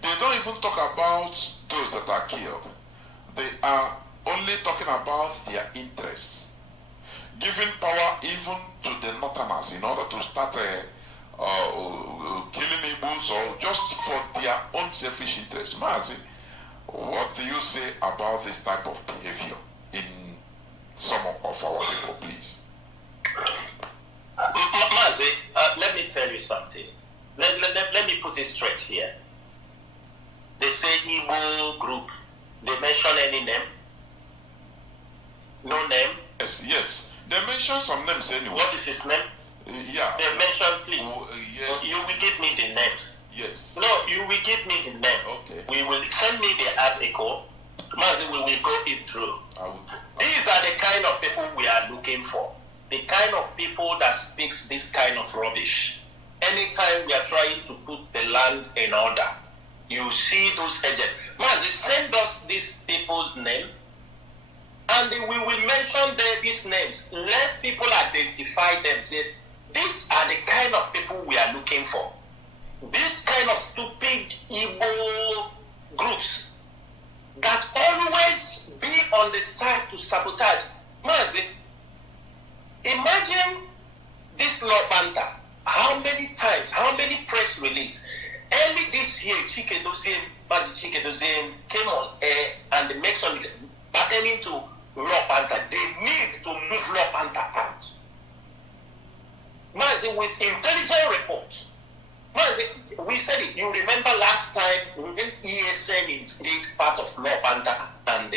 they don't even talk about those that are killed. They are only talking about their interests, giving power even to the Northerners in order to start killing Igbos or just for their own selfish interests. Mazi, what do you say about this type of behavior in some of our people, please? Mazi, let me tell you something. Let me put it straight here. They say Igbo group. They mention any name? No name? Yes. They mention some names anyway. What is his name? Yeah. They mention, please. Yes. You will give me the names. Yes. No, you will give me the name. Okay. We will send me the article. Mazi, we will go it through. I will go. These are the kind of people we are looking for. The kind of people that speaks this kind of rubbish. Anytime we are trying to put the land in order, you see those agents. Mazi, send us these people's name, and we will mention these names. Let people identify them. Say, these are the kind of people we are looking for. This kind of stupid Igbo groups that always be on the side to sabotage. Mazi, imagine this law banter. How many times, how many press release? Early this year, Mazi Chike came on air and they make some pertaining to law banter. They need to move law banter out. Mazi, with intelligent reports. Mazi, we said it. You remember last time when ESN is part of law banter and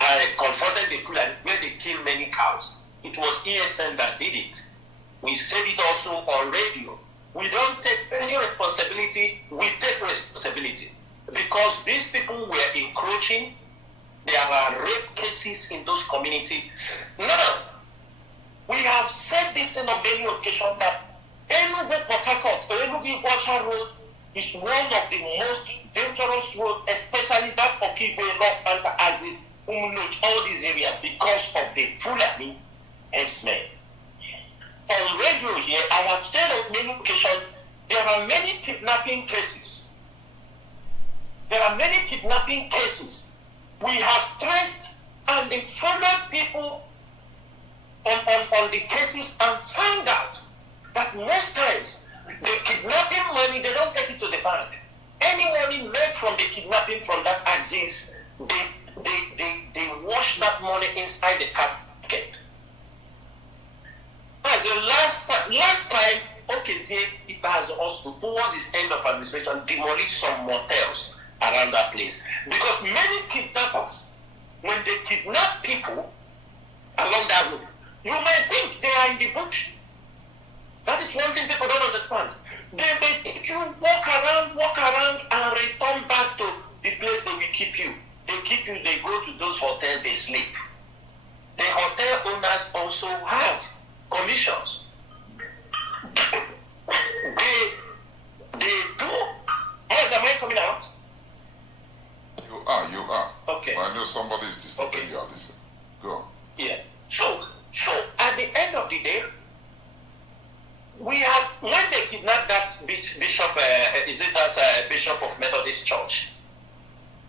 I confronted the Fulani where they killed many cows. It was ESN that did it. We said it also on radio. We don't take any responsibility. We take responsibility because these people were encroaching. There are rape cases in those communities. Now, we have said this on many occasions that Enugu Port Harcourt, Enugu Iguacha Road is one of the most dangerous roads, especially that of Kigwe, North Anta Axis, all these areas because of the Fulani herdsmen. On radio here, I have said on many occasions, there are many kidnapping cases. There are many kidnapping cases. We have stressed and they followed people on the cases and find out that most times the kidnapping money, they don't take it to the bank. Any money made from the kidnapping from that axis, they that money inside the pocket. As the last time, Okezie has also, towards his end of administration, demolished some motels around that place. Because many kidnappers, when they kidnap people along that road, you may think they are in the bush. That is one thing people don't understand. They may take you, walk around, and return back to the place they will keep you. They keep you, they go to those hotels, they sleep. The hotel owners also have commissions. They do. Yes, am I coming out? You are. Okay. I know somebody is disturbing you. Listen. Go on. Yeah. So at the end of the day, we have, when they kidnapped that bishop, bishop of Methodist Church,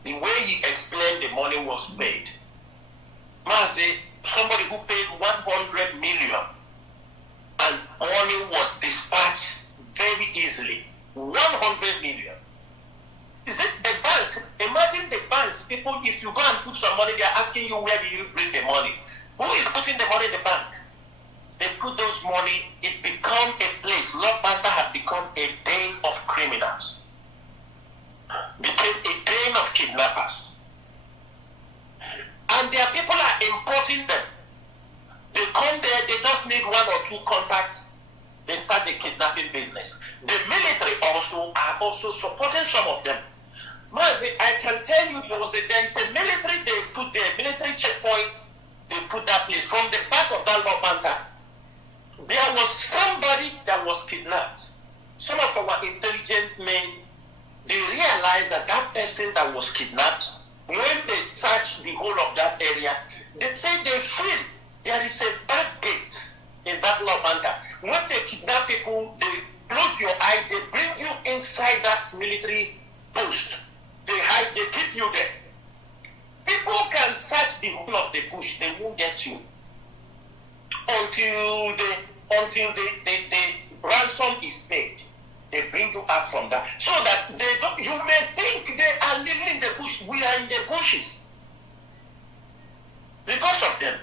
the way he explained the money was paid. Mazi, somebody who paid 100 million, and money was dispatched very easily. 100 million. Is it the bank? Imagine the banks, people, if you go and put some money, they are asking you, where do you bring the money? Who is putting the money in the bank? They put those money, it become a place. Lord Banta had become a den of criminals. Became a den of kidnappers. And their people are importing them. They come there, they just need one or two contacts. They start the kidnapping business. The military also are also supporting some of them. Mazi, I can tell you there is a military, they put the military checkpoint, they put that place. From the back of that Lord Banta, there was somebody that was kidnapped. Some of our intelligent men, they realized that that person that was kidnapped, when they searched the whole of that area, they say they feel there is a back gate in that Lord Banta. When they kidnap people, they close your eye, they bring you inside that military post. They hide, they keep you there. People can search the whole of the bush, they won't get you until the ransom is paid. They bring you out from that, so that they don't. You may think they are living in the bush. We are in the bushes because of them.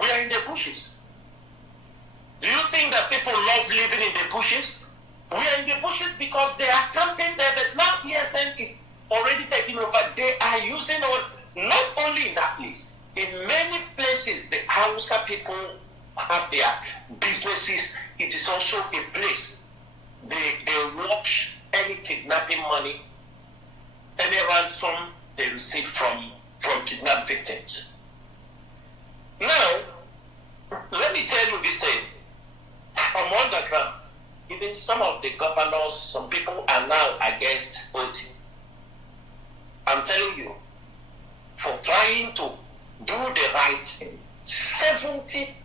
We are in the bushes. Do you think that people love living in the bushes? We are in the bushes because they are camping there, but now ESN is already taking over. They are using not only in that place, in many places the Hausa people have their businesses. It is also a place they watch any kidnapping money, any ransom they receive from kidnapped victims. Now, let me tell you this thing. From underground, even some of the governors, some people are now against OT. I'm telling you, for trying to do the right thing, 70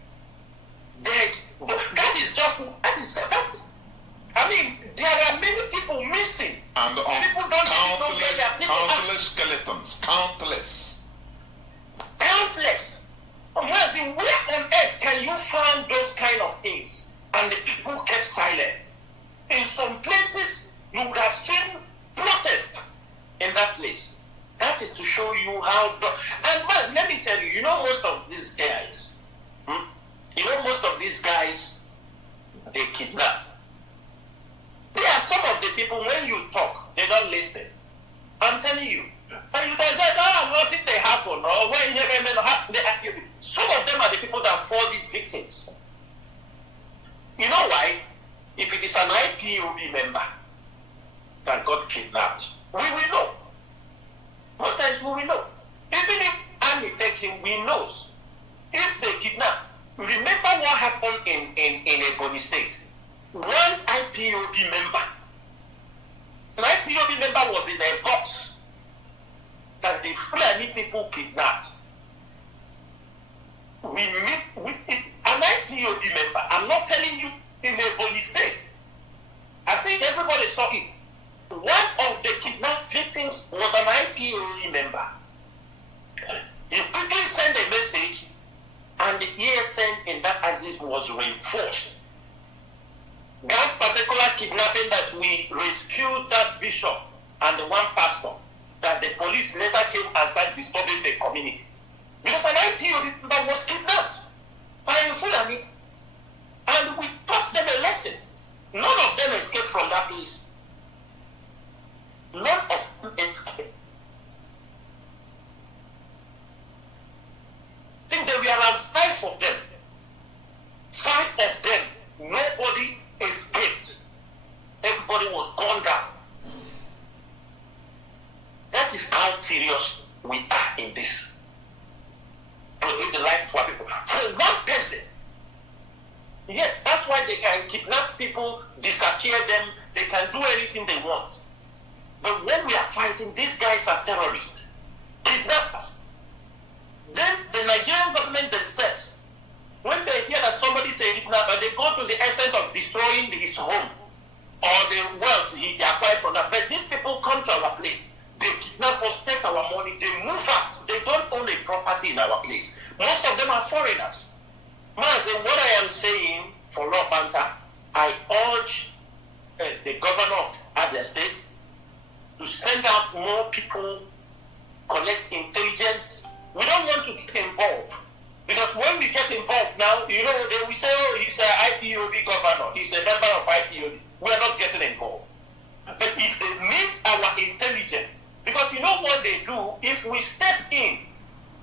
dead. That is I mean, there are many people missing. And people don't countless skeletons. Countless. Mazi, where on earth can you find those kind of things? And the people kept silent. In some places, you would have seen protest in that place. That is to show you how. And Mazi, let me tell you, most of these guys, they kidnap. There are some of the people, when you talk, they don't listen. I'm telling you. And you guys say, nothing they happen, or when they some of them are the people that fall these victims. You know why? If it is an IPOB member that got kidnapped, we will know. Most times we will know. Even if army take him, we know. If they kidnap, remember what happened in Ebonyi State. One IPOB member, an IPOB member was in a box that the Fulani people kidnapped. We meet with an IPOB member. I'm not telling you in Ebonyi State. I think everybody saw it. One of the kidnapped victims was an IPOB member. He quickly sent a message, and the ESN in that axis was reinforced. That particular kidnapping that we rescued that bishop and the one pastor, that the police later came and started disturbing the community. Because an IPOB member was kidnapped by a Fulani. And we taught them a lesson. None of them escaped from that place. None of them escaped. I think there were around 5 of them. 5 of them, nobody escaped. Everybody was gone down. That is how serious we are in this. To live the life for people. For one person, yes, that's why they can kidnap people, disappear them, they can do anything they want. But when we are fighting, these guys are terrorists, kidnappers. Then the Nigerian government themselves, when they hear that somebody is a kidnapper, they go to the extent of destroying his home or the wealth he acquired from that. But these people come to our place. They kidnap us, take our money, they move out. They don't own a property in our place. Most of them are foreigners. Mazi, what I am saying for Law Banter, I urge the governor of Abia State to send out more people, collect intelligence. We don't want to get involved. Because when we get involved now, you know, they will say, oh, he's an IPOB governor, he's a member of IPOB. We are not getting involved. But if they need our intelligence, because you know what they do, if we step in,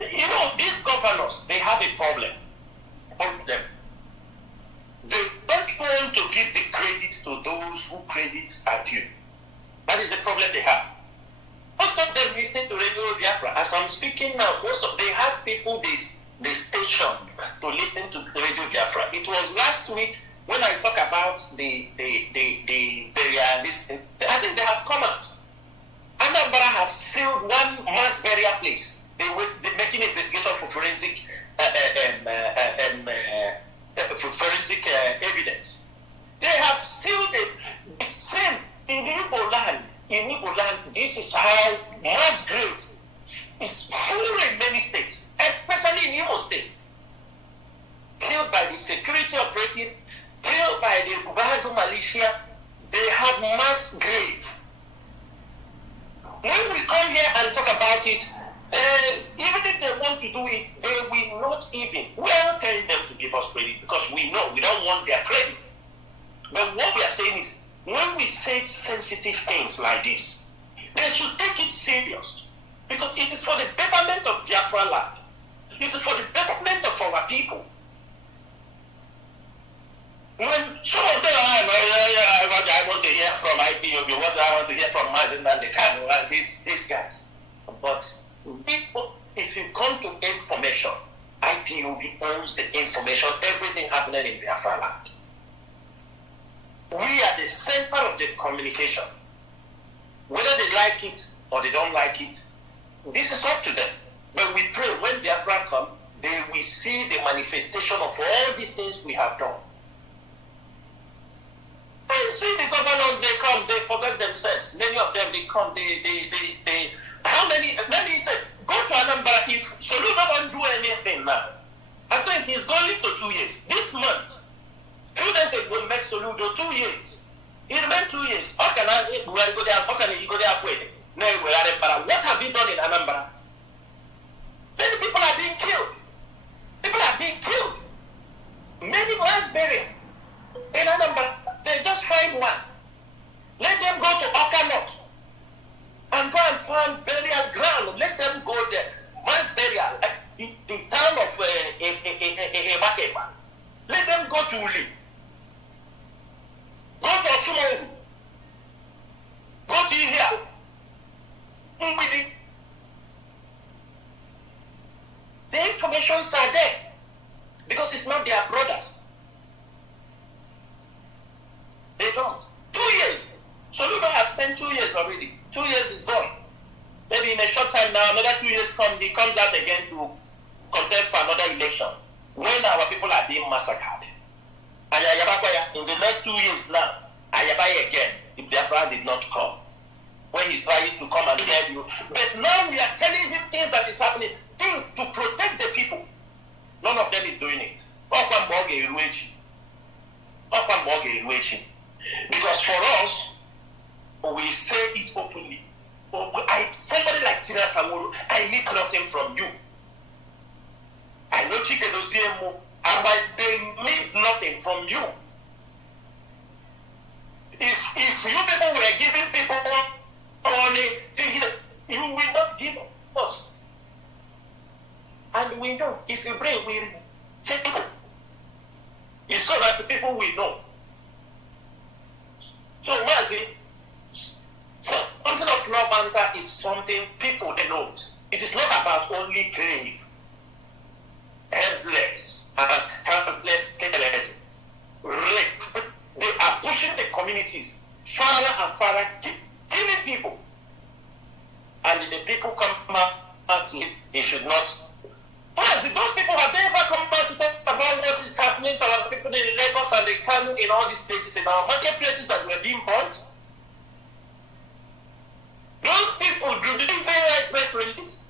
you know, these governors, they have a problem. All of them. They don't want to give the credit to those who credits are due. That is the problem they have. Most of them listen to Radio Biafra. As I'm speaking now, they have people they station to listen to Radio Biafra. It was last week when I talk about the burial listing. I think they have come out. Anambra have sealed one mass burial place. They're making investigation for forensic evidence. They have sealed it. The same in Igbo land. In Igbo land, this is how mass grave is full in many states, especially in Imo State. Killed by the security operative, killed by the Bubado militia, they have mass grave. When we come here and talk about it, even if they want to do it, they will not even. We are not telling them to give us credit because we know we don't want their credit. But what we are saying is, when we say sensitive things like this, they should take it serious because it is for the betterment of Biafra land. It is for the betterment of our people. When some of them I want to hear from IPOB, what I want to hear from Mazi and the Kano and these guys. But if you come to information, IPOB owns the information, everything happening in Biafra land. We are the center of the communication. Whether they like it or they don't like it, this is up to them. But we pray when Biafra come, they will see the manifestation of all these things we have done. And see the governors, they come, they forget themselves. Many of them, they come, they how many, let me say, go to Anambra, if Soludo don't do anything now, I think he's going to 2 years. This month, 2 days ago, met Soludo 2 years. It remained 2 years. How can you go there? No, what have you done in Anambra? Many people are being killed. People are being killed. Many mass burial in Anambra. They just find one. Let them go to Okanot and go and find burial ground. Let them go there. Mass burial. The town of Makeba. Let them go to Uli. Go to Sumohu. Go to here. Nsibidi. The informations are there because it's not their brothers. They don't. 2 years. Soludo has spent 2 years already. 2 years is gone. Maybe in a short time now, another 2 years he comes out again to contest for another election. When our people are being massacred. And in the next 2 years now, Ayabaya again, if Biafra did not come. When he's trying to come and tell you. But now we are telling him things that is happening. Things to protect the people. None of them is doing it. Because for us, we say it openly. somebody like Chinasa, I need nothing from you. I know Chikedoziemo, and they need nothing from you. If you people were giving people money, you will not give us. And we know, if you bring, we check it. It's so that the people will know. So, Mazi, something of law matter is something people they know. It is not about only grave, headless, and helpless skeletons. Rape. They are pushing the communities farther and farther, killing people. And the people come out to it, they should not. Mazi, those people have never come back to talk about what is happening to our people in Lagos and the Kanu, in all these places, in our marketplaces that were being burnt. Those people, do they even write press release?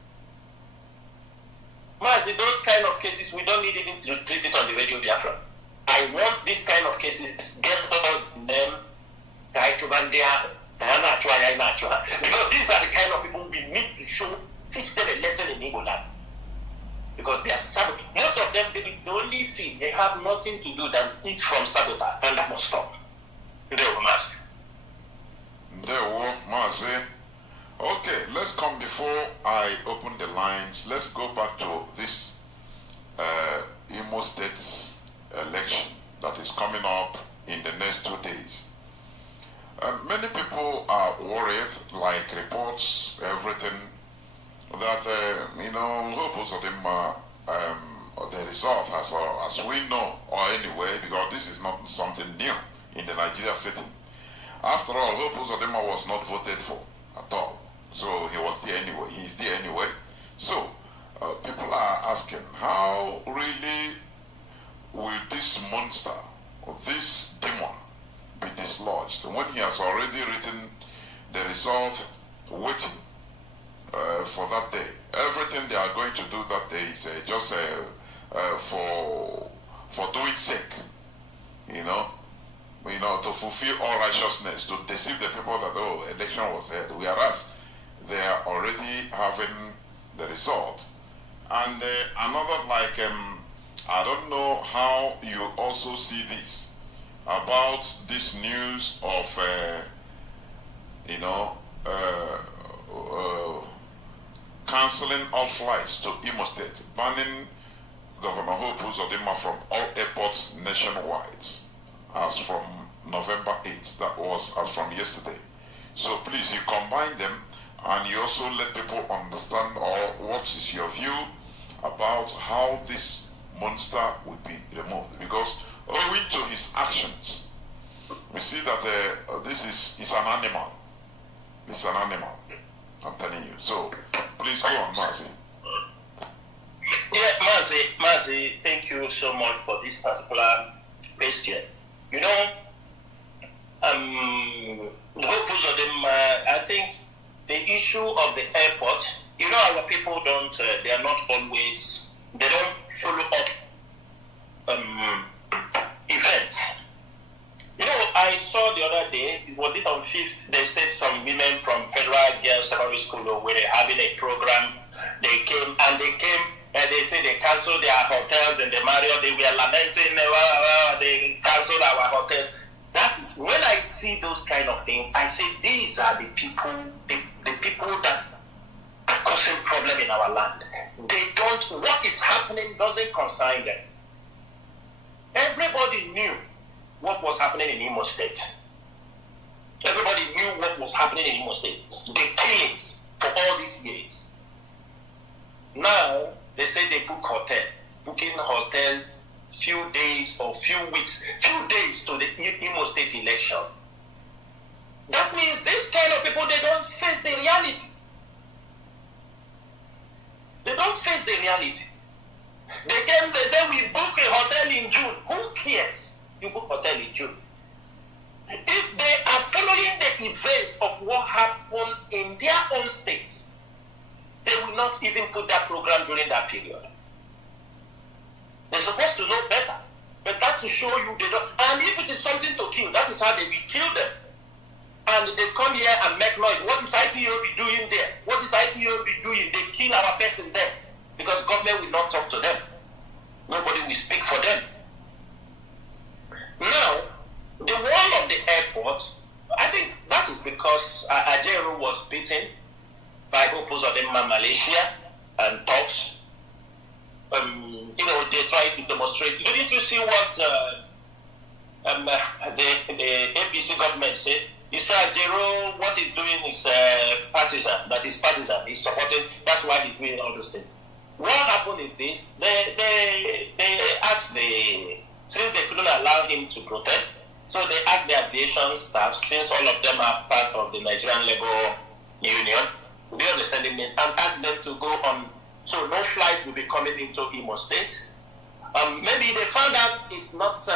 Mazi, those kind of cases, we don't need even to treat it on the radio Biafra. I want this kind of cases, get us them, because these are the kind of people we need to teach them a lesson in Igbo land. Because they are sabotage. Most of them, the only thing, they have nothing to do than eat from sabotage, and that must stop. Mazi. Mazi. Okay, let's come before I open the lines. Let's go back to this Imo State election that is coming up in the next 2 days. Many people are worried, like reports, everything, that, hope of them, the result, as we know, or anyway, because this is not something new in the Nigeria setting. After all, Hope Uzodinma was not voted for at all. So he was there anyway. He is there anyway. So people are asking, how really will this monster, or this demon, be dislodged when he has already written the result, waiting for that day? Everything they are going to do that day is just for doing sake, to fulfill all righteousness, to deceive the people that election was held. Whereas they are already having the result. And another, I don't know how you also see this, about this news of, cancelling all flights to Imo State, banning Governor Hope Uzodinma from all airports nationwide, as from November 8th. That was as from yesterday. So please, you combine them, and you also let people understand, or what is your view about how this monster will be removed. Because owing to his actions, we see that this is an animal. It's an animal, I'm telling you. So please go on, Mazi. Yeah, Mazi, thank you so much for this particular question. I think the issue of the airport, our people don't, they are not always, they don't follow up events. I saw the other day, was it on 5th, they said some women from Federal Girls Secondary School were having a program. They came and they said they canceled their hotels in the Marriott. They were lamenting, they canceled our hotel. That is, when I see those kind of things, I say these are the people, the people that are causing problem in our land. What is happening doesn't concern them. Everybody knew what was happening in Imo State. Everybody knew what was happening in Imo State. The killings for all these years. Now, they say they booking hotel few days or few days to the Imo State election. That means this kind of people, they don't face the reality. They don't face the reality. They say we book a hotel in June. Who cares? You book hotel in June. If they are following the events of what happened in their own state, they will not even put that program during that period. They're supposed to know better. But that to show you they don't. And if it is something to kill, that is how they will kill them. And they come here and make noise. What is IPOB doing there? What is IPOB doing? They kill our person there because government will not talk to them. Nobody will speak for them. Now, the wall of the airport, I think that is because Ajaero was beaten by Opposite Malaysia and talks. They try to demonstrate. Didn't you see what the APC government said? He said Ajaero, what he's doing is partisan. That is partisan. He's supporting. That's why he's doing all those things. What happened is this: they asked since they couldn't allow him to protest, so they asked the aviation staff, since all of them are part of the Nigerian Labour Union, they are sending them and asked them to go on. So no flight will be coming into Imo State. Maybe they found out it's not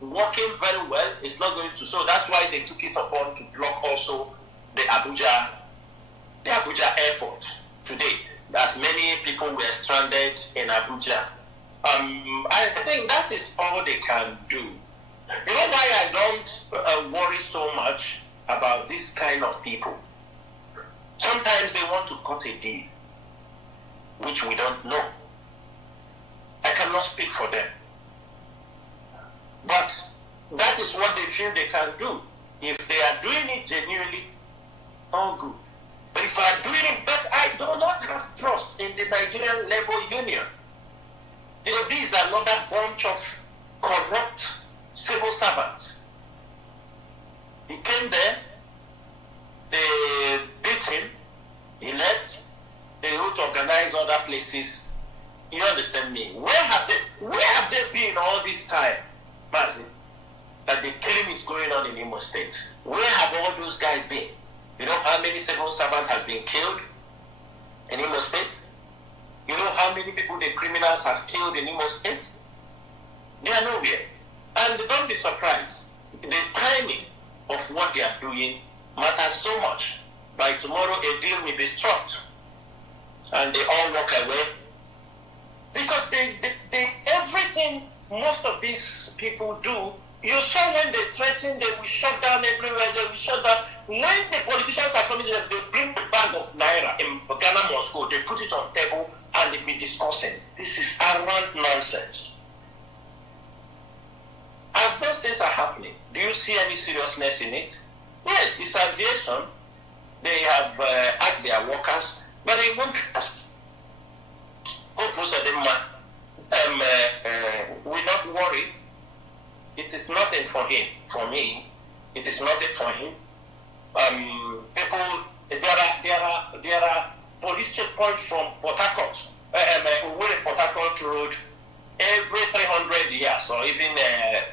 working very well. It's not going to. So that's why they took it upon to block also the Abuja airport today. As many people were stranded in Abuja. I think that is all they can do. You know why I don't worry so much about this kind of people? Sometimes they want to cut a deal, which we don't know. I cannot speak for them. But that is what they feel they can do. If they are doing it genuinely, all good. But if I are doing it, but I do not have trust in the Nigerian Labour Union. These are another bunch of corrupt civil servants. He came there, they beat him, he left, they go to organize other places. You understand me? Where have they been all this time, Mazi? That the killing is going on in Imo State. Where have all those guys been? You know how many civil servants has been killed in Imo State? You know how many people the criminals have killed in Imo State? They are nowhere. And don't be surprised. The timing of what they are doing matters so much. By tomorrow, a deal will be struck. And they all walk away. Because they everything most of these people do, you saw when they threaten, they will shut down everywhere, they will shut down. When the politicians are coming, they bring the bag of Naira in Ghana, Moscow, they put it on table and they be discussing. This is arrant nonsense. As those things are happening, do you see any seriousness in it? Yes, it's aviation. They have asked their workers, but they won't ask. Most of them will not worry. It is nothing for him. For me, it is nothing for him. People, there are police checkpoints from Port Harcourt, Port Harcourt Road, every 300 years, or even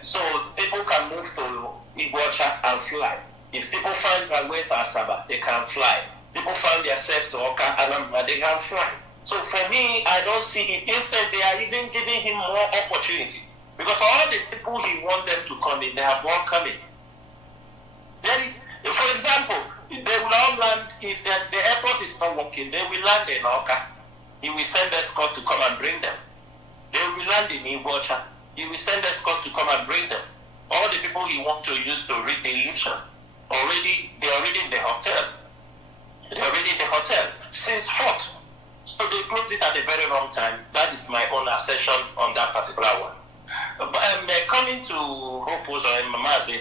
so people can move to Iguacha and fly. If people find their way to Asaba, they can fly. People find themselves to Oka and they can fly. So for me, I don't see it. Instead, they are even giving him more opportunity. Because all the people he wants them to come in, they have one coming. There is, for example, they will all land, if the airport is not working, they will land in Oka. He will send escort to come and bring them. They will land in Ibocha. He will send escort to come and bring them. All the people he wants to use to read the election, they're already in the hotel. They're already in the hotel since 4th. So they closed it at a very wrong time. That is my own assertion on that particular one. But coming to Hopo's or Mazi,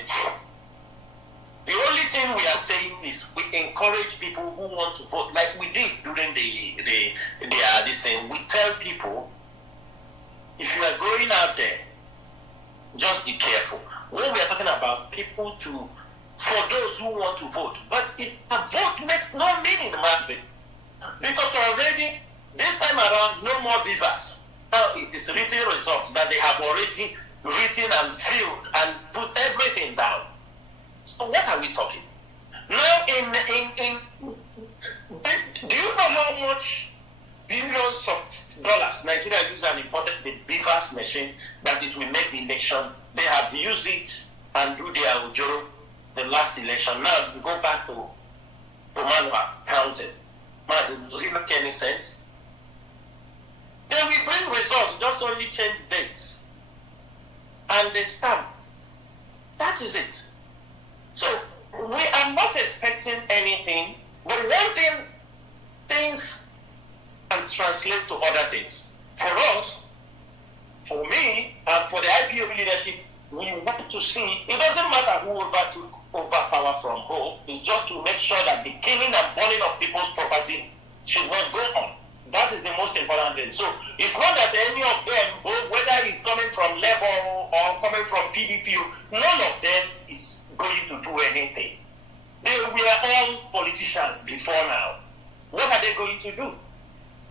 the only thing we are saying is we encourage people who want to vote, like we did during this thing. We tell people, if you are going out there, just be careful. When we are talking about people for those who want to vote, but a vote makes no meaning, Mazi. Because already, this time around, no more beavers. Now it is written results that they have already written and filled and put everything down. So what are we talking? Now, do you know how much billions of dollars Nigeria used and imported the beavers machine that it will make the election? They have used it and do their ojoro the last election. Now we go back to manual counting. Does it make any sense? Then we bring results, just only change dates. And they stamp. That is it. So we are not expecting anything, but one thing, things can translate to other things. For us, for me, and for the IPOB leadership, we want to see, it doesn't matter who overtook power from who, it's just to make sure that the killing and burning of people's property should not go on. That is the most important thing. So it's not that any of them, whether it's coming from Labour or coming from PDP, none of them is going to do anything. They were all politicians before now. What are they going to do?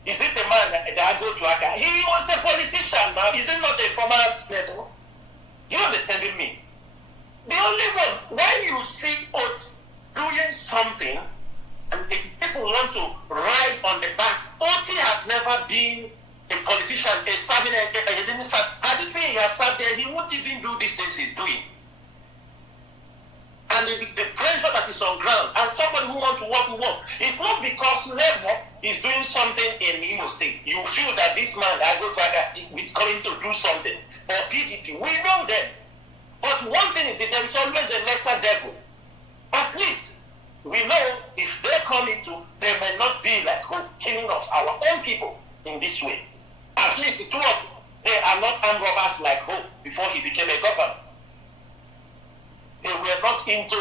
Is it the man that go to Aka? He was a politician now. Is it not a former senator? You understanding me? The only one, when you see us doing something, and if people want to ride on the back, Oti has never been a politician, he didn't serve. Had it been he has served there, he won't even do these things he's doing. And the pressure that is on ground, and somebody who wants to work, it's not because Labour is doing something in Imo State. You feel that this man, is going to do something. Or PDP, we know them. But one thing is that there is always a lesser devil. At least we know if they come into, they may not be like killing of our own people in this way. At least the two of them, they are not armed robbers like Hope before he became a governor. They were not into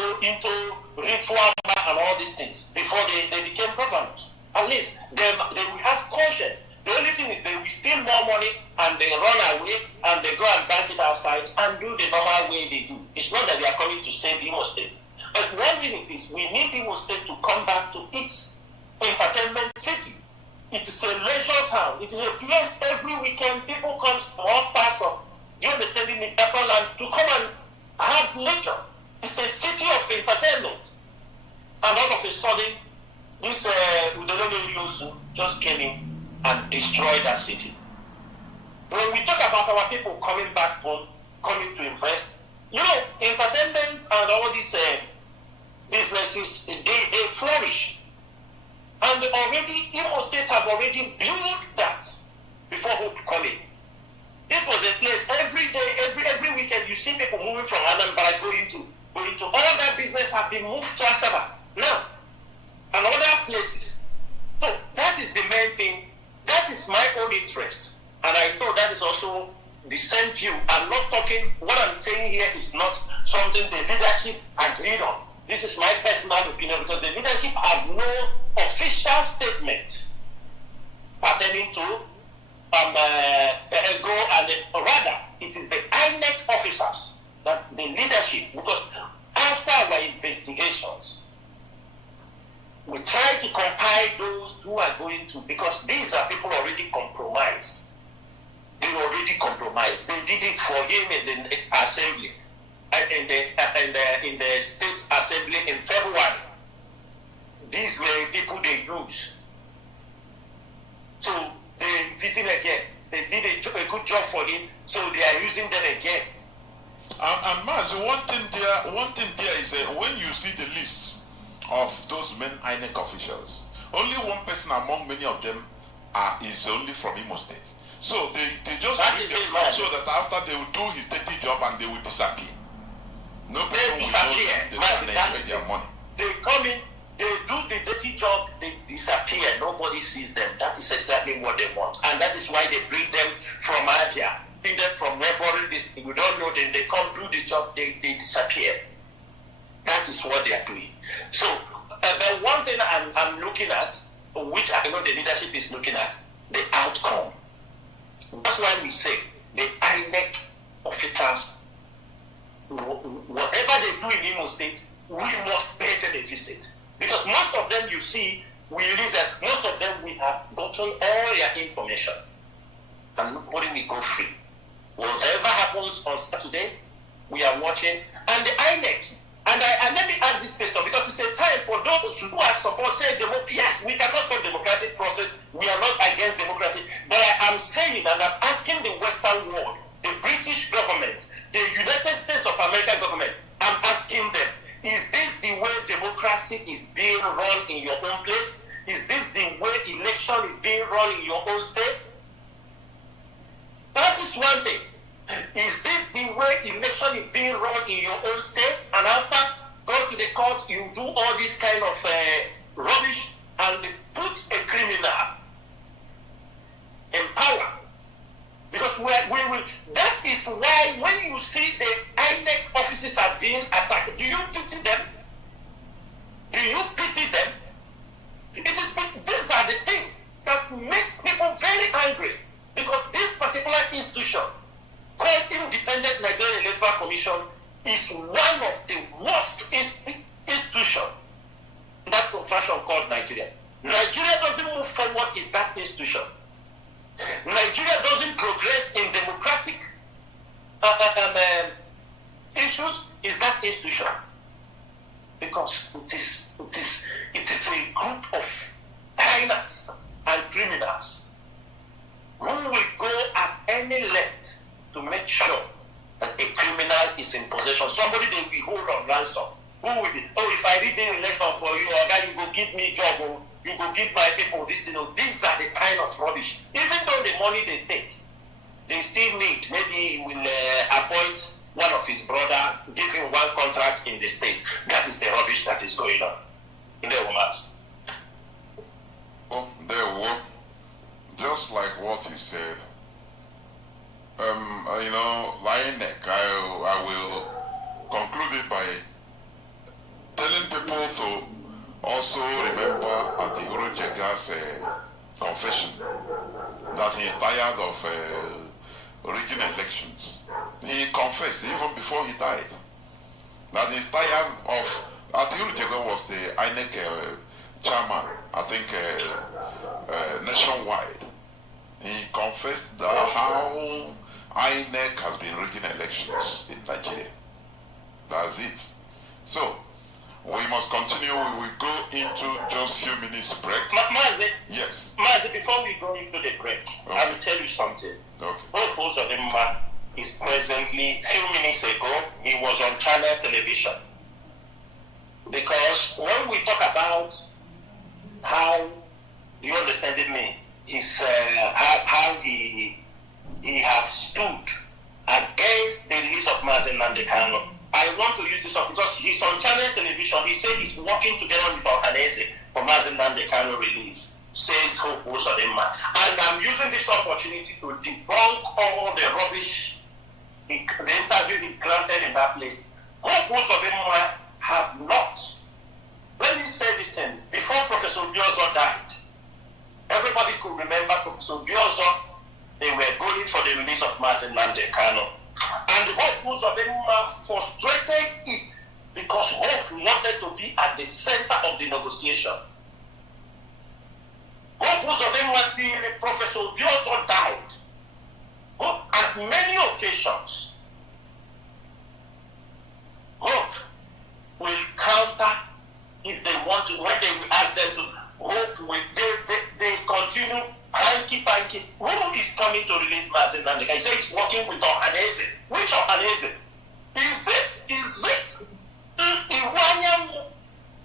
ritual and all these things before they became governors. At least they will have conscience. The only thing is they will steal more money and they run away and they go and bank it outside and do the normal way they do. It's not that they are coming to save Imo State. But one thing is this, we need Imo State to come back to its entertainment city. It is a leisure town. It is a place every weekend people come from all parts of, you understand, in the land to come and have leisure. It's a city of entertainment. And all of a sudden, this Udololo just came in and destroyed that city. When we talk about our people coming back home, coming to invest, entertainment and all these businesses, they flourish. And already, Imo State have already built that before Hope coming. This was a place every day, every weekend, you see people moving from Anambra going to all that business have been moved to Asaba now and other places. So that is the main thing. That is my own interest. And I know that is also the same view. I'm not talking, what I'm saying here is not something the leadership agreed on. This is my personal opinion because the leadership have no official statement pertaining to rather it is the INEC officers that the leadership, because after our investigations, we try to compile those who are going to, because these are people already compromised. They already compromised. They did it for him in the assembly, in the state assembly in February. These were people they used. So they did it again. They did a good job for him, so they are using them again. And Mazi, one thing there is when you see the lists of those men INEC officials, only one person among many of them is only from Imo State. So they just bring them so that after they will do his dirty job and they will disappear. Nobody will know they can enjoy their money. They come in, they do the dirty job, they disappear. Nobody sees them. That is exactly what they want. And that is why they bring them from Abia, bring them from neighboring district. We don't know them. They come do the job, they disappear. That is what they are doing. So, the one thing I'm looking at, which I know the leadership is looking at, the outcome. That's why we say the INEC officials, whatever they do in Imo State, we must pay them a visit. Because most of them, you see, we release that most of them we have gotten all their information. And nobody will go free. Whatever happens on Saturday, we are watching. And the INEC, and let me ask this question, because it's a time for those who are supporting democracy. Yes, we cannot stop democratic process. We are not against democracy. But I am saying, and I'm asking the Western world, the British government, the United States of America government, I'm asking them, is this the way democracy is being run in your own place? Is this the way election is being run in your own state? That is one thing. Is this the way election is being run in your own state? And after go to the court, you do all this kind of rubbish, and they put a criminal in power. Because we will, that is why when you see the INEC offices are being attacked, do you pity them? Do you pity them? These are the things that makes people very angry, because this particular institution called Independent Nigerian Electoral Commission is one of the worst institutions in that contraction called Nigeria. Nigeria doesn't move forward, is that institution. Nigeria doesn't progress in democratic issues, is that institution. Because it is a group of hyenas and criminals who will go at any length to make sure that a criminal is in possession. Somebody they will hold on ransom. Who will be, if I read the election for you, or that you go give me job, or you go give my people this, these are the kind of rubbish. Even though the money they take, they still need, maybe he will appoint one of his brother, give him one contract in the state. That is the rubbish that is going on in the woman's. Oh, there were, just like what you said, Lionneck, I will conclude it by telling people to also remember at the Urojega's confession that he is tired of rigging elections. He confessed even before he died that he is tired of. Atiku Jego was the INEC chairman, I think, nationwide. He confessed that how INEC has been rigging elections in Nigeria. That's it. So we must continue. We will go into just few minutes break. Mazi. Yes. Mazi, before we go into the break, okay. I will tell you something. Okay. Opposed of him is presently, few minutes ago, he was on channel television. Because when we talk about how, you understand me, his how he has stood against the release of Mazi Nnamdi Kanu. I want to use this up because he's on channel television. He said he's working together with Ohaneze for Mazi Nnamdi Kanu release. Says Hope Uzodinma. And I'm using this opportunity to debunk all the rubbish, the interview he granted in that place. Hope Uzodinma have not. Let me say this thing. Before Professor Biozo died, everybody could remember Professor Biozo. They were going for the release of Mazi Nnamdi Kanu. And Hope Uzodinma frustrated it because Hope wanted to be at the center of the negotiation. Hope Uzodinma till Professor Biozo died. Hope at many occasions, Hope will counter if they want to, when they ask them to. Hope will, they continue hanky-panky. Who is coming to release Mazi Nnamdi Kanu? He said he's working with Ohaneze. Which Ohaneze? Is it Iwanyam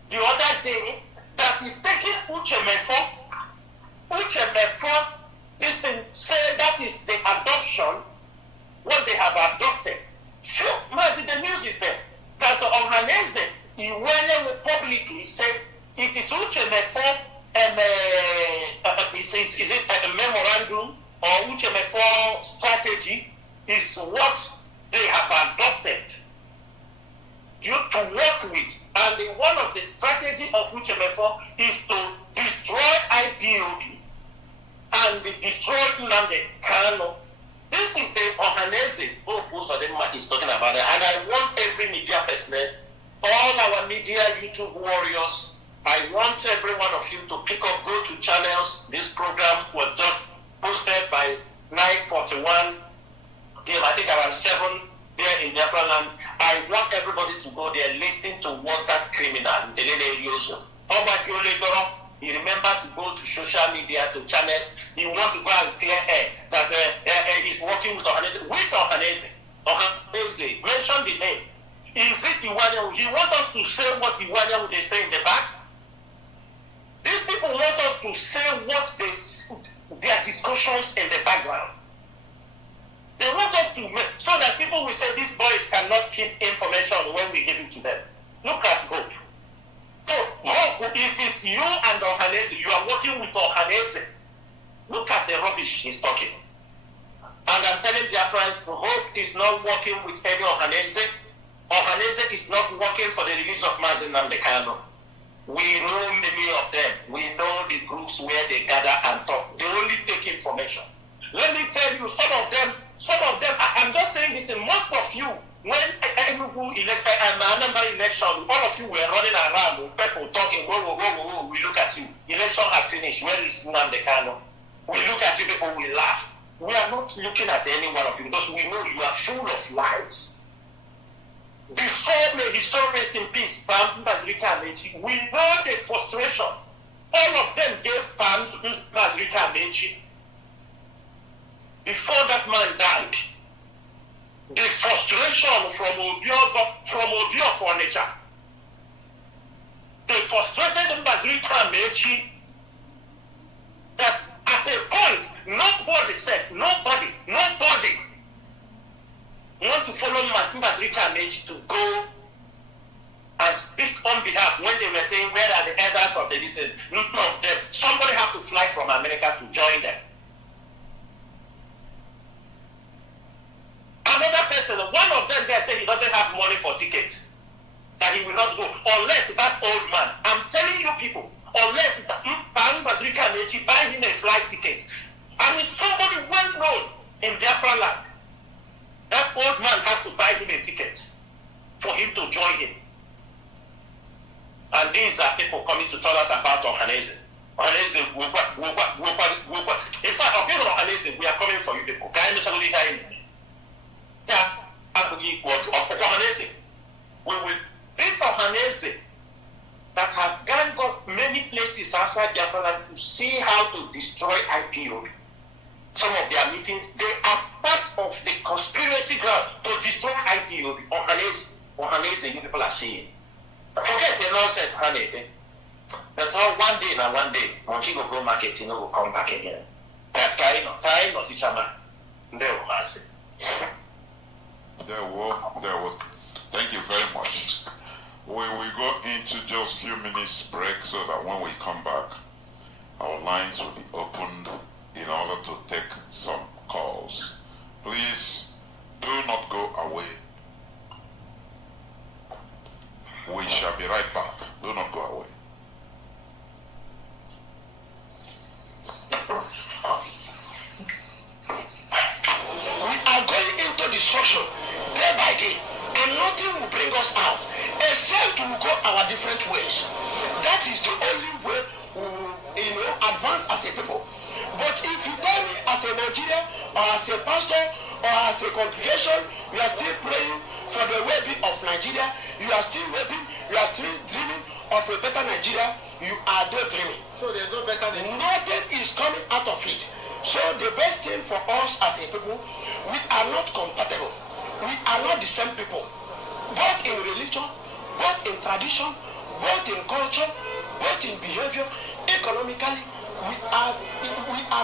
the other day that is taking Uchemefo? Uchemefo, this thing, say that is the adoption, what they have adopted. Sure, Mazi, the news is there. That Ohaneze, Iwanyam will publicly say it is Uchemefo. Is it a memorandum or Uchemefo strategy is what they have adopted to work with. And one of the strategy of Uchemefo is to destroy IPOB and destroy Nnamdi Kanu. This is the Ohaneze Uzodinma is talking about it. And I want every media person, all our media YouTube warriors, I want every one of you to pick up, go to channels. This program was just posted by 9:41 p.m. I think around 7 there in Biafra land. I want everybody to go there, listening to what that criminal, he remember to go to social media, to channels. He want to go and clear air that he's working with Ohaneze. Which Ohaneze? Ohaneze. Mention the name. Is it Iwanya? He want us to say what Iwanya would they say in the back? These people want us to say what their discussions in the background. They want us to make so that people will say these boys cannot keep information when we give it to them. Look at hope. So, hope, it is you and Ohanese. You are working with Ohanese. Look at the rubbish he's talking. And I'm telling their friends, hope is not working with any Ohanese. Ohanese is not working for the release of Mazi and the Kano. We know many of them. We know the groups where they gather and talk. They only take information. Let me tell you, some of them, I'm just saying this, in most of you, when Enugu elected and Anambra election, all of you were running around, people talking, whoa, we look at you. Election has finished. Where is Nnamdi Kanu? We look at you, people, we laugh. We are not looking at any one of you because we know you are full of lies. Before may his soul rest in peace, Pam Bazrika Mechi, we know the frustration. All of them gave Pam Bazrika Mechi. Before that man died, the frustration from Obio Furniture, they frustrated Bazrika Mechi that at a point, nobody said, nobody want to follow Bazrika Mechi to go and speak on behalf when they were saying, where are the elders of the listen? No, somebody have to fly from America to join them. Another person, one of them there said he doesn't have money for tickets, that he will not go unless that old man. I'm telling you people, unless Bazrika Mechi buy him a flight ticket. I mean, somebody well known in Biafra land, that old man has to buy him a ticket for him to join him. And these are people coming to tell us about Ohanese. Ohanese, in fact, okay, Ohanese, we are coming for you people. We will, these Ohanese that have gone up many places outside Biafra land to see how to destroy IPOB. Some of their meetings, they are part of the conspiracy ground to destroy IPOB. Ohanese, you people are seeing. Forget the nonsense, honey. But one day, monkey will go market, you know, will come back again. There will. Thank you very much. We will go into just a few minutes break so that when we come back, our lines will be opened in order to take some calls. Please do not go away. We shall be right back. Do not go away. We are going into destruction day by day, and nothing will bring us out except we will go our different ways. That is the only way we will, advance as a people. But if you tell me as a Nigerian or as a pastor or as a congregation, you are still praying for the well-being of Nigeria, you are still hoping, you are still dreaming of a better Nigeria, you are daydreaming. So there's no better than nothing is coming out of it. So the best thing for us as a people, we are not compatible. We are not the same people. Both in religion, both in tradition, both in culture, both in behavior, economically, we are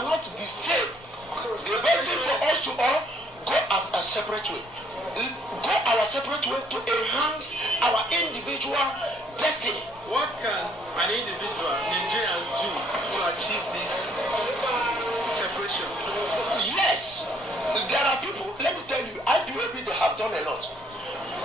not the same. The best thing for us to all go as a separate way. Go our separate way to enhance our individual destiny. What can an individual, Nigerians, do to achieve this separation? Yes, there are people, let me tell you, IPOB, they have done a lot.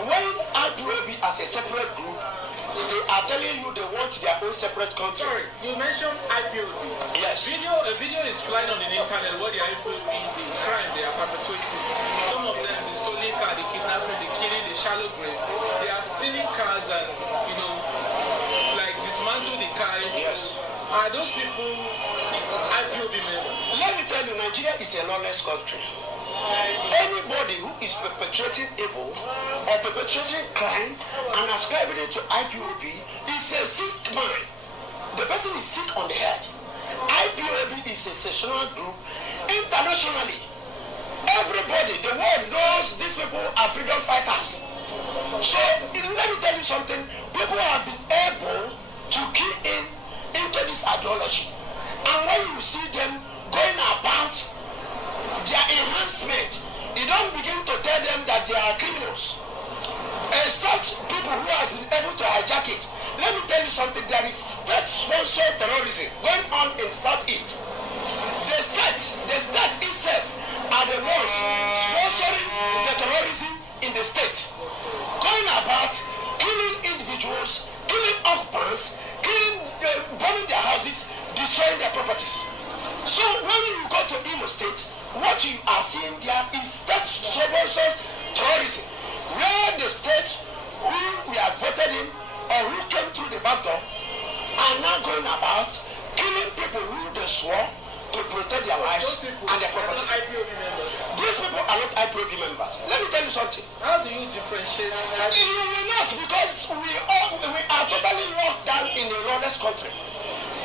When IPOB as a separate group, they are telling you they want their own separate country. Sorry, you mentioned IPOB. Yes. A video is flying on the internet where the IPOB, the crime they are perpetuating. Some of them, the stolen car, the kidnapping, the killing, the shallow grave. They are stealing cars and, like dismantle the car. Yes. Are those people IPOB members? Let me tell you, Nigeria is a lawless country. Anybody who is perpetrating evil or perpetrating crime and ascribing it to IPOB is a sick man. The person is sick on the head. IPOB is a sectional group internationally. Everybody, the world knows these people are freedom fighters. So let me tell you something. People have been able to key into this ideology. And when you see them going about their enhancement, you don't begin to tell them that they are criminals. A are such people who has been able to hijack it. Let me tell you something. There is state-sponsored terrorism going on in Southeast. The state itself are the ones sponsoring the terrorism in the state, going about killing individuals, killing occupants, burning their houses, destroying their properties. So when you go to Imo State, what you are seeing there is state-sponsored terrorism, where the states who we have voted in or who came through the back door are now going about killing people who they swore to protect their lives and their property. These people are not IPOB members. Let me tell you something. How do you differentiate? You will not, because we are totally locked down in a lawless country,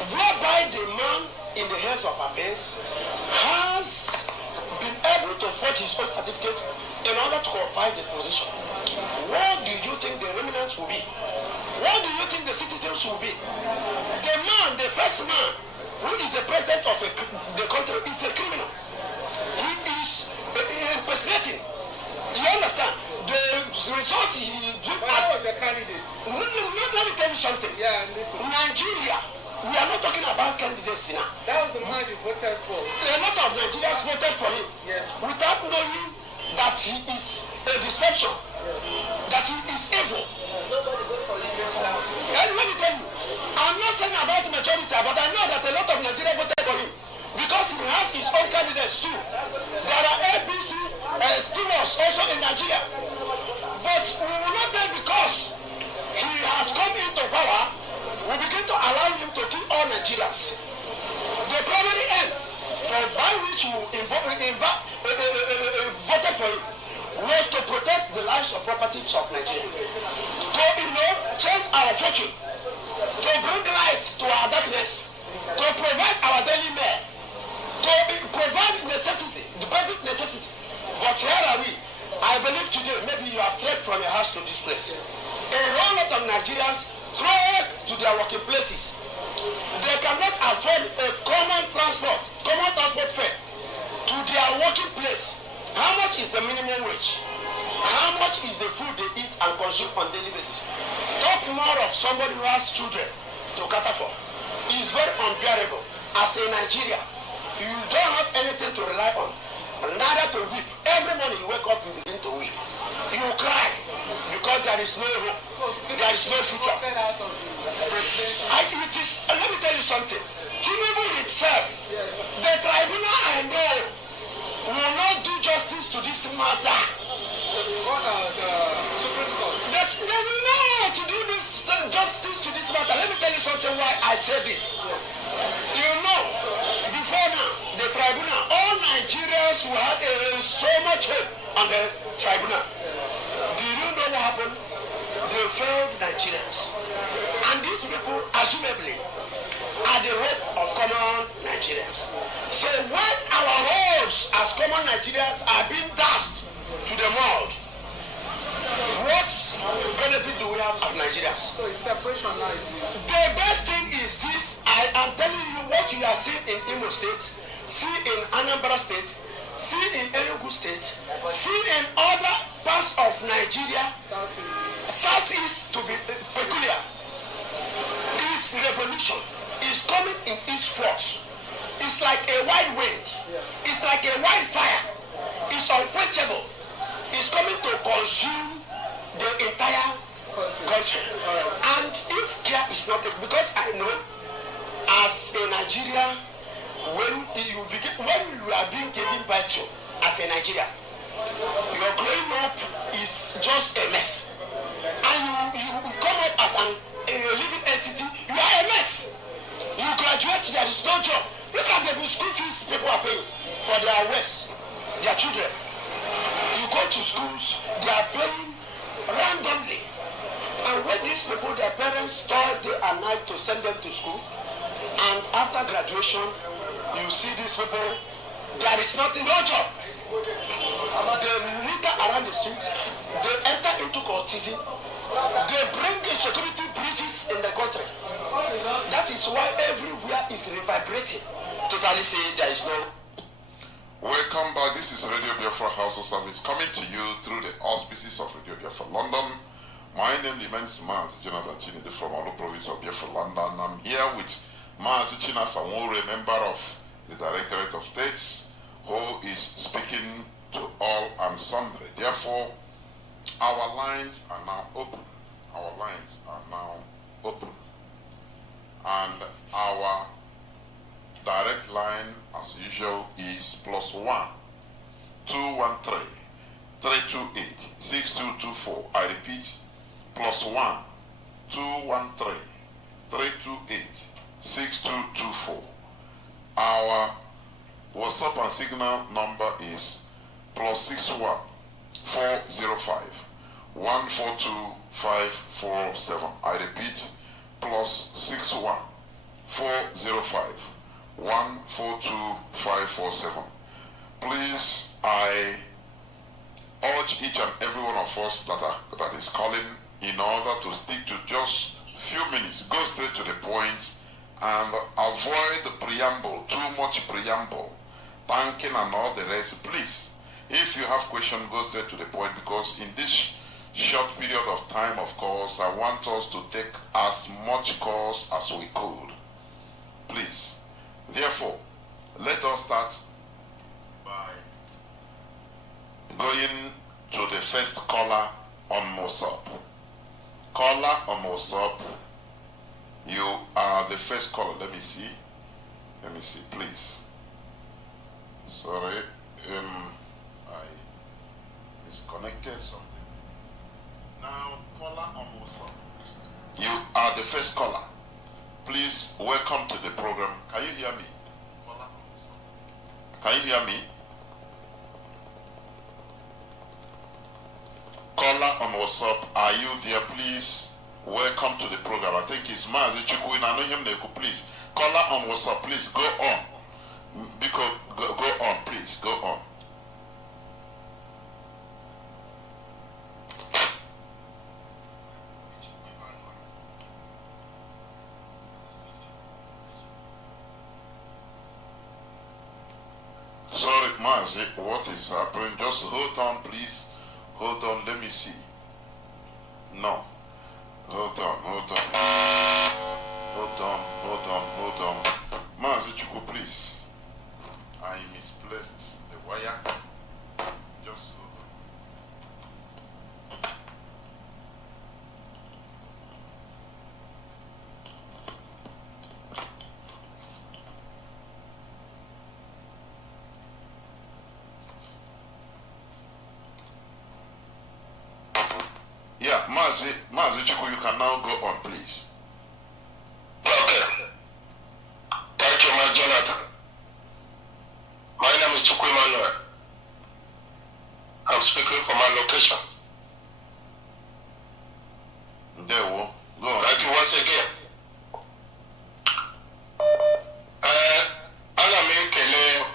whereby the man in the hands of affairs has been able to forge his own certificate in order to occupy the position. What do you think the remnants will be? What do you think the citizens will be? The man, the first man, who is the president of the country, is a criminal. He is impersonating. You understand? The result he did. Why was the candidate? Let me tell you something. Yeah, Nigeria, we are not talking about candidates now. that was the man you voted for. A lot of Nigerians voted for him, Yes. without knowing that he is a deception, that he is evil. And let me tell you, I'm not saying about the majority, but I know that a lot of Nigerians voted for him because he has his own candidates too. There are ABC stewards also in Nigeria. But we will not tell because he has come into power, we begin to allow him to kill all Nigerians. The primary end by which we voted for him was to protect the lives of properties of Nigeria, to change our fortune, to bring light to our darkness, to provide our daily meal, to provide necessity, the basic necessity. But here are we. I believe today maybe you have fled from your house to this place. A whole lot of Nigerians fled to their working places. They cannot afford a common transport fare to their working place. How much is the minimum wage? How much is the food they eat and consume on daily basis? Talk more of somebody who has children to cater for. It is very unbearable. As a Nigerian, you don't have anything to rely on, neither to weep. Every morning you wake up, you begin to weep. You cry because there is no hope. There is no future. Let me tell you something. Tinubu himself, the tribunal I know, will not do justice to this matter. What are the Supreme Court? They will not to do this justice to this matter. Let me tell you something why I say this. You know, before now, the tribunal, all Nigerians who had so much hope on the tribunal. Do you know what happened? They failed Nigerians. And these people, assumably, are the hope of common Nigerians. So when our hopes as common Nigerians are being dashed to the mold, what benefit do we have of Nigerians? So it's separation now. The best thing is this. I am telling you what you are seeing in Imo State, see in Anambra State, see in Enugu State, see in other parts of Nigeria, Southeast to be peculiar. This revolution is coming in its force. It's like a wild wind. It's like a wildfire. It's unquenchable. It's coming to consume the entire country. And if care is not taken, because I know as a Nigerian, when you are being given birth to as a Nigerian, your growing up is just a mess. And you come up as a living entity, you are a mess. You graduate, there is no job. Look at the school fees people are paying for their works, their children. You go to schools, they are paying randomly. And when these people, their parents toil day and night to send them to school, and after graduation, you see these people, there is nothing, no job. They litter around the streets, they enter into cultism, they bring insecurity breaches in the country. That is why everywhere is reverberating. Totally say there is no. Welcome back. This is Radio Biafra House of Service coming to you through the auspices of Radio Biafra London My name remains Mazi Chinasa from Olu province of Biafra land, and I'm here with Mazi Chinasa, Nworu, a member of the Directorate of States, who is speaking to all and sundry. Therefore, our lines are now open. Our lines are now open. And our direct line, as usual, is +1 213 328 6224. I repeat, +1 213 328 6224. Our WhatsApp and Signal number is +61 405 142 547. I repeat, +61 405 142 547. Please, I urge each and every one of us that is calling, in order to stick to just few minutes, go straight to the point and avoid the preamble, too much preamble, thanking and all the rest. Please, if you have questions, go straight to the point, because in this short period of time, of course, I want us to take as much calls as we could. Please. Therefore, let us start by going to the first caller on WhatsApp. Caller on WhatsApp, you are the first caller. Let me see, please. Sorry, I misconnected something. Now, caller on WhatsApp, you are the first caller. Please, welcome to the program. Can you hear me? Caller on WhatsApp. Can you hear me? Caller on WhatsApp, are you there? Please, welcome to the program. I think it's Mazi Chukwuin. I know him. Please, caller on WhatsApp, please go on. Because go on, please, go on. Sorry, Mazi, what is happening? Just hold on, please. Hold on, let me see. No. Hold on. Mazi Chukwu, please. I misplaced the wire. Just hold on. Yeah, Mazi Chukwu, you can now go on, please. Okay. Thank you, my Jonathan. My name is Chukwu Emmanuel. I'm speaking from my location. There we go on. Thank you once again. Ana m ekele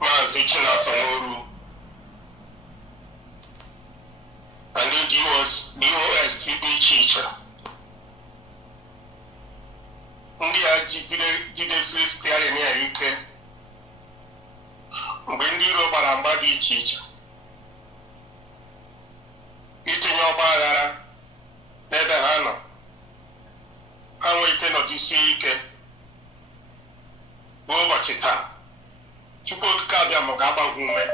Mazi Chinasa Nworu and the DOS dị iche iche ndị a jidesiri steering ya ike mgbe ndị iro gbara mgba dị iche iche itinye ọgba aghara n'ebe ha nọ, ha nwee ike nọjisie ike n'ụbọchị taa. Chukwu okike abịa ma ga-agbagwu ume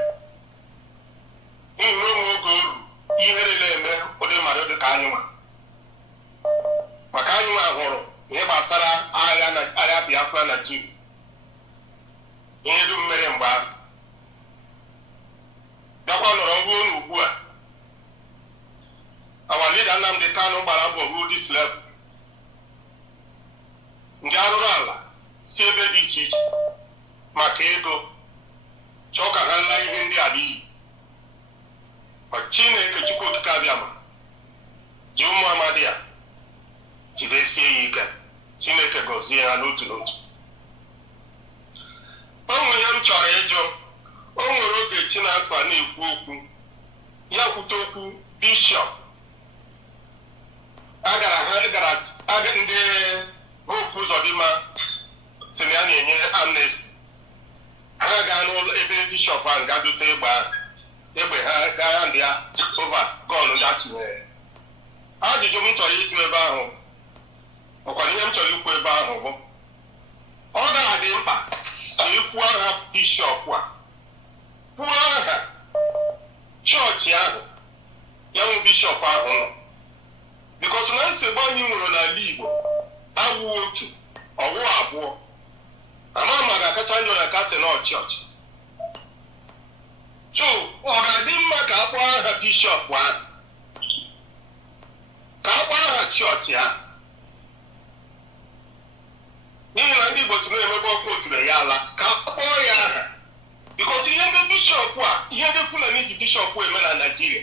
n'ihi na onwe oge oru ihere na-eme ụdị mmadụ dị ka anyị nwa, maka anyị nwa hụrụ ihe gbasara agha Biafra na Naịjirịa, ihe dum mere mgbe ahụ bịakwa nọrọ ruo n'ugbu a. Our leader Nnamdi Kanu gbara mbọ ruo this level, ndị arụrụ ala si ebe dị iche iche maka ego chọọ ka ha nla ihe ndị a n'iyi. Ma Chineke Chukwu okike abịa ma ji ụmụ amadi ya jidesie ya ike. Chineke gọzie ha n'otu n'otu. O nwere ihe m chọrọ ịjụ. O nwere oge Chinasa na-ekwu okwu, ya kwute okwu bishọp ndị Hope Uzodimma si na ya na-enye amnesty. Ha gaa n'ụlọ ebe bishọp ahụ ga-adụta ịgba egbe ha gaa ndị ya over gọọlụ ya tinyere. Ajụjụ m chọrọ ịjụ ebe ahụ ọkwara ihe m chọrọ ikwu ebe ahụ bụ ọ ga-adị mkpa ka ikwu aha bishọp a kwuo aha chọọchị ahụ ya nwe bishọp ahụ nọ bikọs na nsogbu anyị nwere n'ala Igbo awụ otu ọwụ abụọ ama ma ga-akacha njọ na kasị na ọchịọchị. So ọ ga-adị mma ka akpọ aha bishọp ahụ ka akpọ aha chọọchị ahụ n'ihi na ndị Igbo si na-emebe ọkụ oturu ya ala ka akpọọ ya aha bikọs ihe ndị bishọp a ihe ndị Fulani ji bishọp eme na Naịjirịa.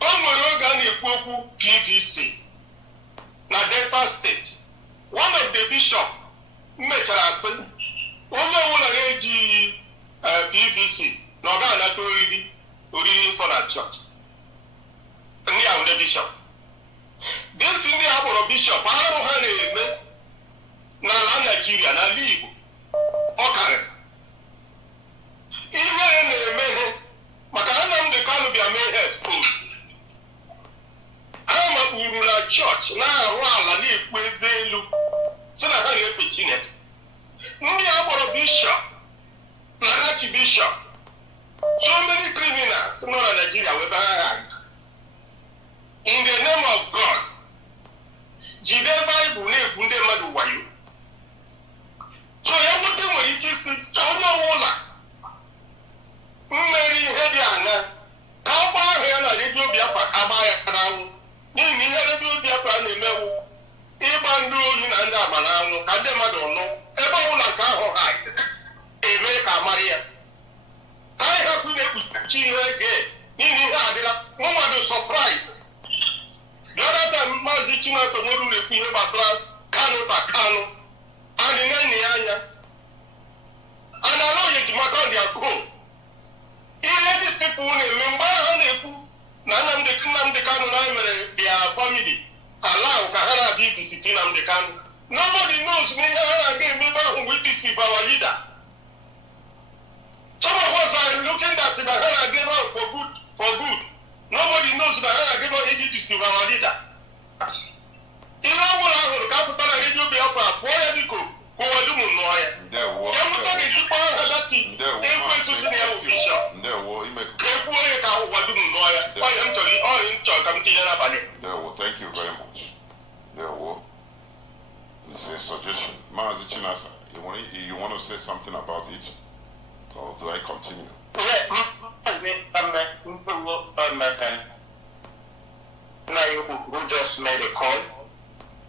O nwere oge a na-ekwu okwu PVC na Delta steeti. One of the bishop mechara asị onye ọbụla na-eji PVC na ọ ga-anata oriri nsọ na chọọchị. Ndị ahụ ndị bishọp desi ndị a kpọrọ bishọp arụ ha na-eme n'ala Naịjirịa n'ala Igbo ọ karịrị ihe ya na-eme ihe maka ha Nnamdi Kanu bịa mee ha expose. Ha makpuru na chọọchị na-arụ ala na-ekwu eze elu si na ha na-efe Chineke. Ndị a kpọrọ bishọp na archbishọp so many criminals nọ na Naịjirịa webe ha in the name of God jide Baịbụl na-ekwu ndị mmadụ wayo. So ya nwoke nwere ike isi onye ọbụla mmeri ihe dị anya ka ọ gbaa ahụ ya na redio Biafra ka gbaa ya n'anwụ n'ihi na ihe redio Biafra na-emewu ịgba ndị oyi na ndị amara anwụ ka ndị mmadụ nụ ebe ọbụla nke ahụ ha eme ka amara ya ka anyị hapụ na-ekpuchi ihe ege n'ihi ihe adịla mmadụ sọpraịz. The other time Mazi Chinasa Nworu na-ekwu ihe gbasara Kanu ta Kanu and na-enye ya anya and allow you to mark on their goal. Ihe these people na-eme mgbe ha na-ekwu na Nnamdi Kanu na mere their family allow ka ha na-abịa visit Nnamdi Kanu. Nobody knows na ihe ha na-aga emebe ahụ bụ IPC bụ our leader. Some of us are looking at the Hana gave out for good. Nobody knows the Hana gave out AGDC for our leader. In our world, capital radio Biafra, for Yadiko, who are doing lawyer. There was a super team. There was a bishop. There was thank you very much. There was. It's a suggestion. Mazi Chinasa, you want to say something about it? Or do I continue? Who just made a call.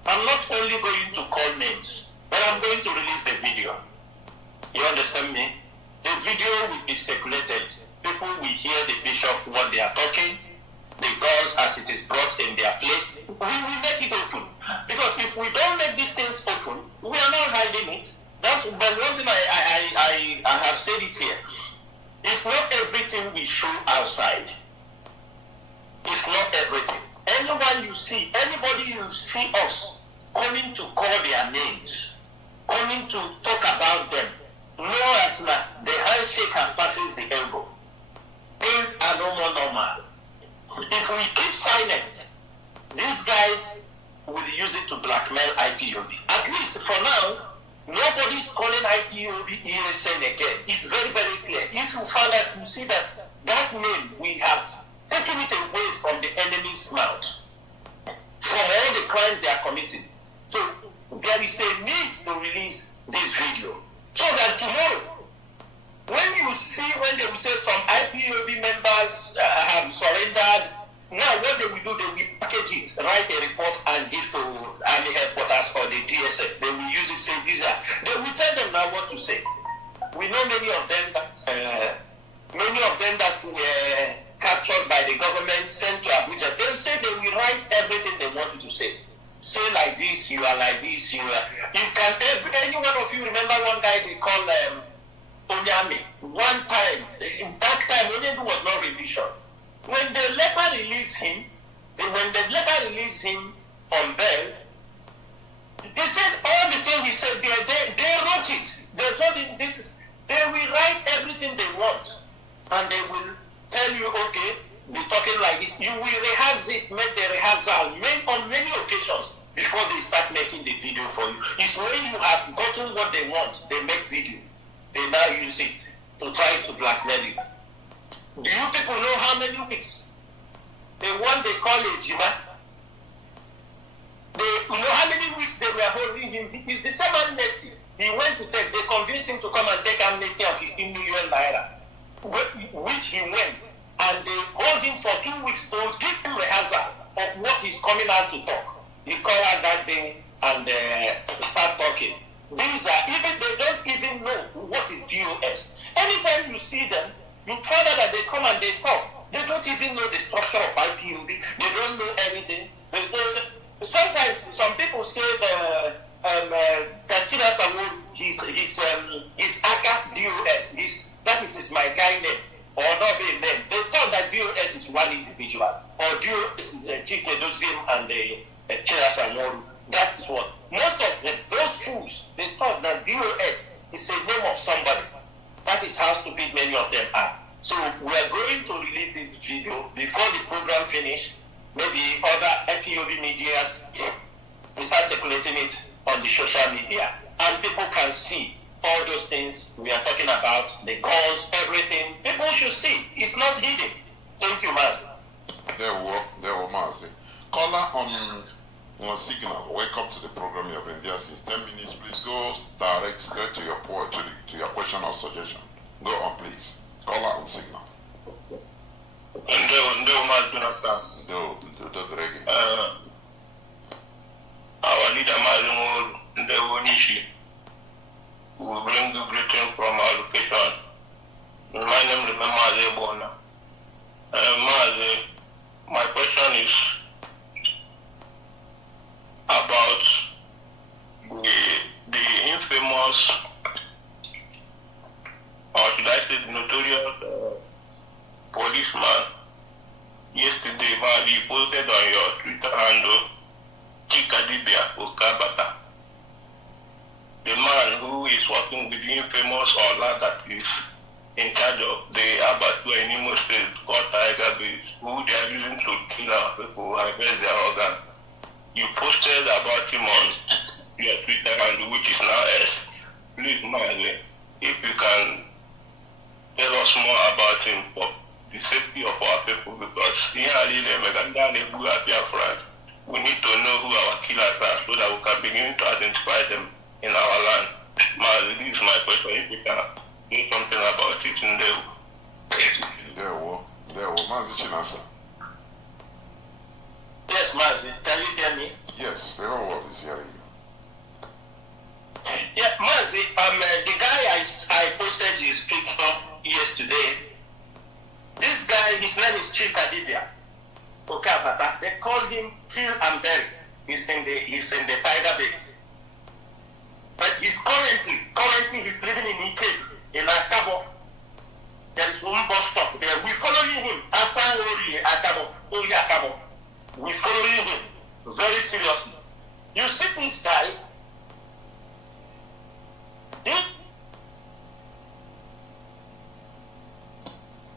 I'm not only going to call names, but I'm going to release the video. You understand me? The video will be circulated. People will hear the bishop what they are talking, the guns as it is brought in their place. We will make it open. Because if we don't make these things open, we are not hiding it. That's but one thing I have said it here. It's not everything we show outside. It's not everything. Anyone you see, anybody you see us coming to call their names, coming to talk about them, know that the handshake has passes the elbow. Things are no more normal. If we keep silent, these guys will use it to blackmail IPOB. At least for now, nobody is calling IPOB ESN again. It's very, very clear. If you find out, you see that name, we have taken it away from the enemy's mouth, from all the crimes they are committing. So there is a need to release this video so that tomorrow, when you see, when they will say some IPOB members have surrendered, now what they will do, they will package it, write a report and give to Army headquarters or the DSF. They will use it, say these are, they will tell them now what to say. We know many of them that were captured by the government, sent to Abuja. They'll say they will write everything they want you to say. Say like this, you are like this, you are. You can, any one of you remember one guy they call Onyame. One time, in that time, Onyame was not religion. When the letter released him, on bail, they said all the things he said there, they wrote it. They told him they will write everything they want. and they will tell you, okay, be talking like this. You will rehearse it, make the rehearsal on many occasions before they start making the video for you. It's when you have gotten what they want, they make video. They now use it to try to blackmail you. Do you people know how many weeks? The one they call a Jima. You know how many weeks they were holding him? It's the same amnesty. He went to take, they convinced him to come and take amnesty of 15 million naira, which he went. And they hold him for 2 weeks to give him rehearsal of what he's coming out to talk. He call out that thing and start talking. These are, even they don't even know what is DOS. Anytime you see them, you find out that they come and they talk. They don't even know the structure of IPOB. They don't know anything. They say, sometimes some people say that Chinasa, his ACA DOS, that is my guy name, or not being name. They thought that DOS is one individual, or DOS is Chike Dozim and Chinasa Nworu. That is what. Most of those fools, they thought that DOS is a name of somebody. That is how stupid many of them are. So we are going to release this video before the program finish. Maybe other IPOB medias will start circulating it on the social media, and people can see all those things we are talking about, the guns, everything. People should see. It's not hidden. Thank you, Mazi. There were Mazi. Caller on signal. Welcome to the program. You have been there since 10 minutes. Please go direct straight to your point, to your question or suggestion. Go on, please. Caller on signal. Our leader Mazi Nworu, we bring you greeting from our location. My name is Mazi Bona. Mazi, my question is about the infamous, or should I say the notorious policeman. Yesterday, Mazi posted on your Twitter handle, Chikadibia Okabata, the man who is working with the infamous Ola that is in charge of the abattoir in Imo State called Tiger Base, who they are using to kill our people, harvest their organ. You posted about him on your Twitter handle, which is now S. Please, Mazi, if you can tell us more about him for the safety of our people, because we need to know who our killers are so that we can begin to identify them in our land. Mazi, this is my question. If you can do something about it in There were Mazi Chinasa. Yes, Mazi, can you hear me? Yes, the whole world is hearing you. Yeah, Mazi, the guy I posted his picture yesterday. This guy, his name is Chikadibia Okabata. They call him Kill and Bury. He's in the Tiger Base. But he's currently he's living in Ike, in Akabo. There is one bus stop there. We're following him after only Akabo. We're following him very seriously. You see this guy,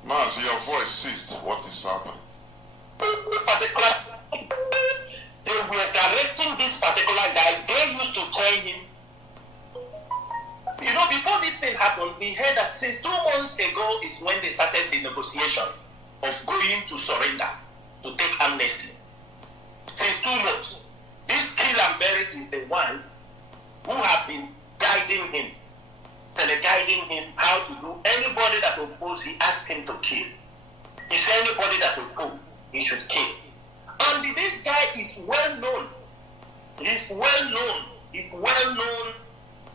Mazi, your voice ceased. What is happening? They were directing this particular guy. They used to tell him, you know, before this thing happened, we heard that since 2 months ago is when they started the negotiation of going to surrender, to take amnesty. Since 2 months. This Kill and Bury is the one who have been guiding him, teleguiding him how to do. Anybody that opposes, he asked him to kill. He said anybody that opposes, he should kill. And this guy is well known. He's well known. He's well known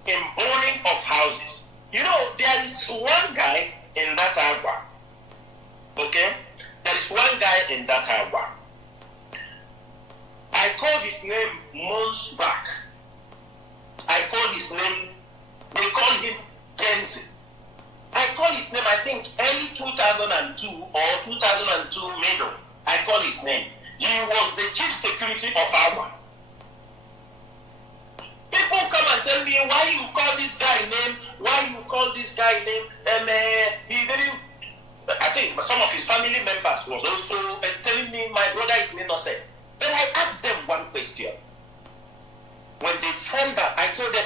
in burning of houses. You know, there is one guy in that Agua. Okay? There is one guy in that Agua. I called his name months back. I called his name, they call him Kenzie. I called his name, I think, early 2002 or 2002 middle. I called his name. He was the chief security of Agua. People come and tell me, why you call this guy name? Why you call this guy name? He didn't. think some of his family members was also telling me my brother is innocent. Then I asked them one question. When they found out, I told them,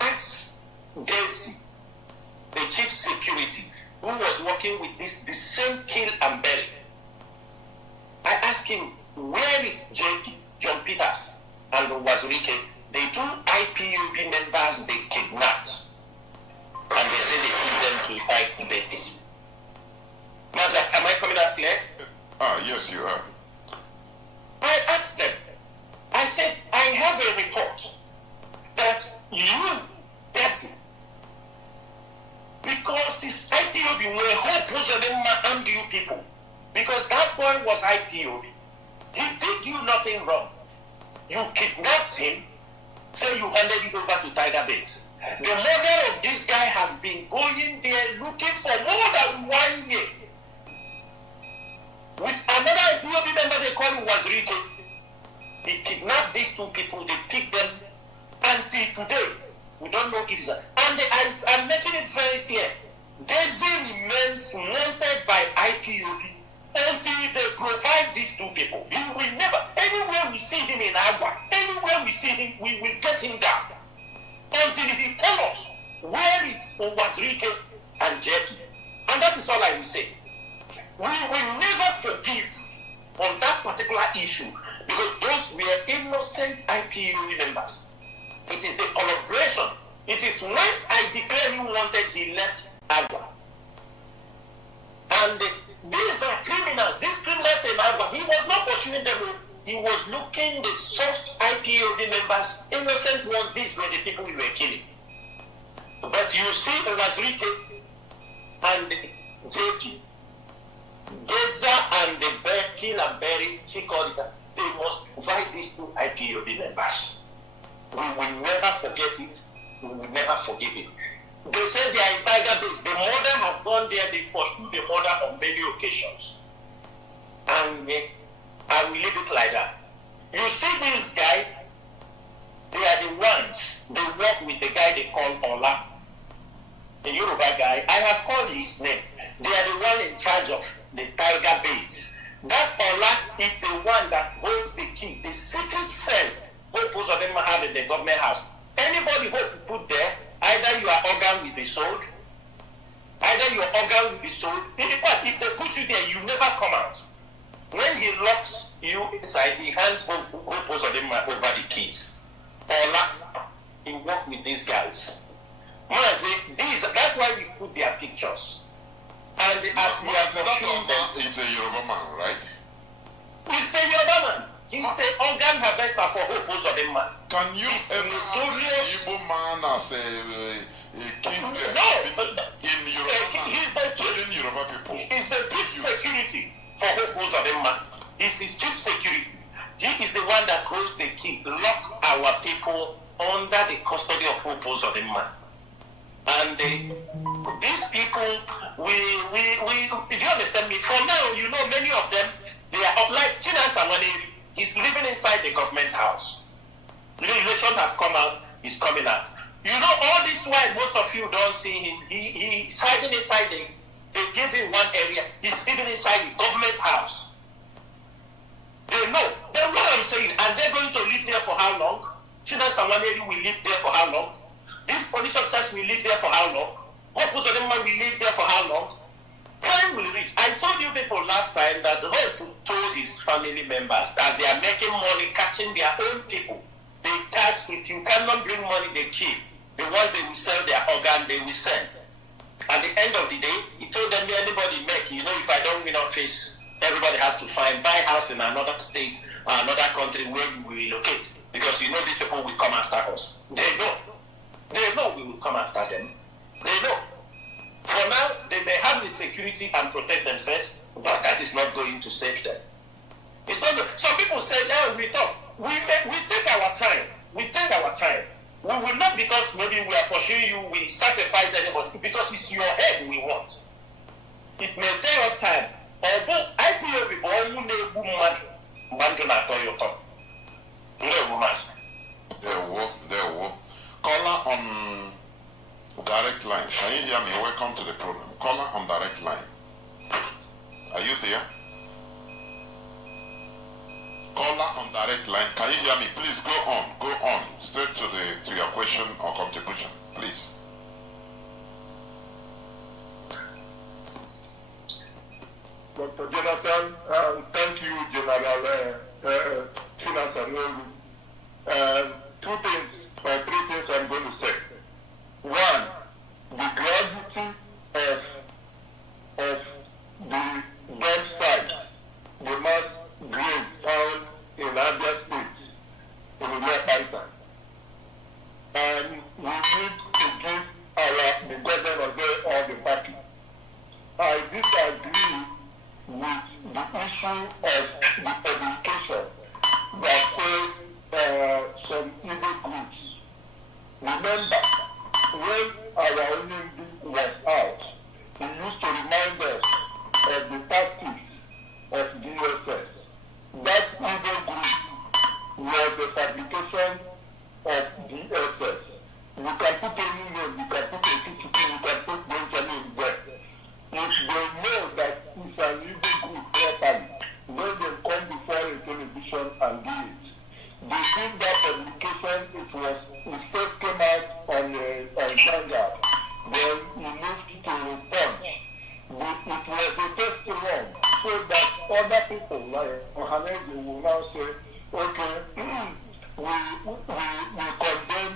ask Desi, the chief security, who was working with the same kill and bury. I asked him, where is JP, John Peters, and Wazurike, the two IPOB members they kidnapped? And they said they took them to fight the Desi. Mazi, am I coming out clear? Yes, you are. I asked them, I said, I have a report that you, Desi, because it's IPOB, were hopeless of them and you people. Because that boy was IPOB. He did you nothing wrong. You kidnapped him, so you handed it over to Tiger Base. The mother of this guy has been going there looking for more than 1 year. With another IPOB member they call him Wazirike. He kidnapped these two people, they picked them until today. We don't know it is a, and I'm making it very clear. Desi remains wanted by IPOB until they provide these two people. He will never, anywhere we see him in Agua, anywhere we see him, we will get him down. Until he tells us where is Wazirike and Jackie. And that is all I will say. We will never forgive on that particular issue because those were innocent IPOB members. It is the collaboration. It is when I declare him wanted, he left Agua. And these are criminals. These criminals in Agua, he was not pursuing them. He was looking the soft IPOB members, innocent ones. These were the people we were killing. But you see the Wazirike and JP, Geza and the Kill and Bury, she called it, they must provide these two IPOB members. We will never forget it. We will never forgive it. They said they are in Tiger Base. The mother have gone there. They pursued the mother on many occasions. And I will leave it like that. You see this guy, they are the ones, they work with the guy they call Ola, the Yoruba guy. I have called his name. They are the one in charge of the Tiger Base. That Ola is the one that holds the key, the secret cell most of them have in the government house. Anybody who put there, either your organ will be sold, either your organ will be sold. In fact, if they put you there, you never come out. When he locks you inside, he hands both of them over the keys. Ola, he worked with these guys. Mazi, that's why we put their pictures. And as we are pursuing them, is a Yoruba man, right? He's a Yoruba man. He's an organ harvester for most of them man. Can you ever have an Igbo man as a king in Yoruba he's the chief, Yoruba people? He's the chief security for most of them man. He's his chief security. He is the one that holds the key, lock our people under the custody of most of them man. And these people, do you understand me? For now, you know, many of them, they are up like Chinasa. He's living inside the government house. The election have come out, he's coming out. You know, all this while, most of you don't see him. He's hiding inside they give him one area. He's living inside the government house. They know what I'm saying. And they're going to live there for how long? Chinasa will live there for how long? These police officers will live there for how long? Hope of them will live there for how long? Time will reach. I told you people last time that Hope told his family members that they are making money catching their own people. They catch, if you cannot bring money, they kill. The ones they will sell their organ, they will sell. At the end of the day, he told them, anybody make, you know, if I don't win office, everybody has to buy house in another state or another country where we will relocate. Because you know these people will come after us. They know. They know we will come after them. They know. For now, they may have the security and protect themselves, but that is not going to save them. It's not. Some people say, we talk. We take our time. We take our time. We will not, because maybe we are pursuing you, we sacrifice anybody, because it's your head we want. It may take us time. Although IPOB, There were. Caller on direct line. Can you hear me? Welcome to the program. Caller on direct line. Are you there? Caller on direct line, can you hear me? Please go on, straight to your question or contribution, please. Dr. Jonathan, thank you, General Chinasa, Nworu. Two things, or three things I'm going to say. One, the gravity of the dump site, the mass grave found in Abia State, in the near Python. And we need to give the government there all the backing. I disagree with the issue of the publication that says some evil groups. Remember, when our OND was out, he used to remind us of the tactics of DSS. That evil group was the fabrication of DSS. You can put any name, you can put a TTP, you can put Benjamin there. If they know that it's an evil group properly, then they come before a television and do it. They think that publication, it first came out on Vanguard, then it moved to Punch. It was a test run, so that other people like Mohammed will now say, okay, we condemn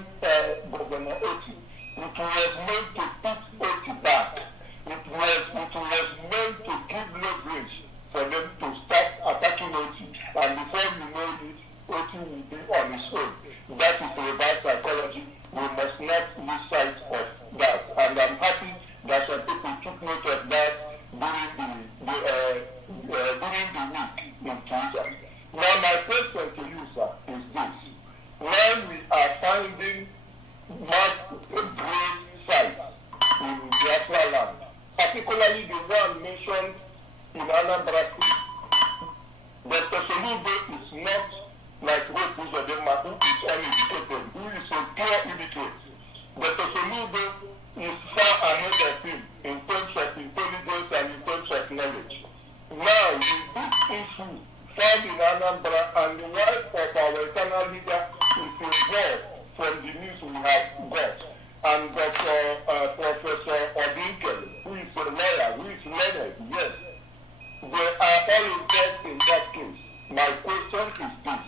Governor Oti. It was meant to put Oti back. It was meant to give leverage for them to start attacking Oti. And before you know it, Oti will be on its own. That is reverse psychology. We must not lose sight of that. And I'm happy that some people took note of that during the week in Twitter. Now my question to you, sir, is this. When we are finding mass grave sites in Biafra land, particularly the one mentioned in Anambra State, Dr. Soludo is not like Rob Uzodema, who is uneducated, who is a pure illiterate. Dr. Soludo is far ahead of him in terms of intelligence and in terms of knowledge. Now, the big issue found in Anambra and the wife of our eternal leader is involved from the news we have got. And Dr. Professor Odinkel, who is a lawyer, who is learned, yes, they are all involved in that case. My question is this.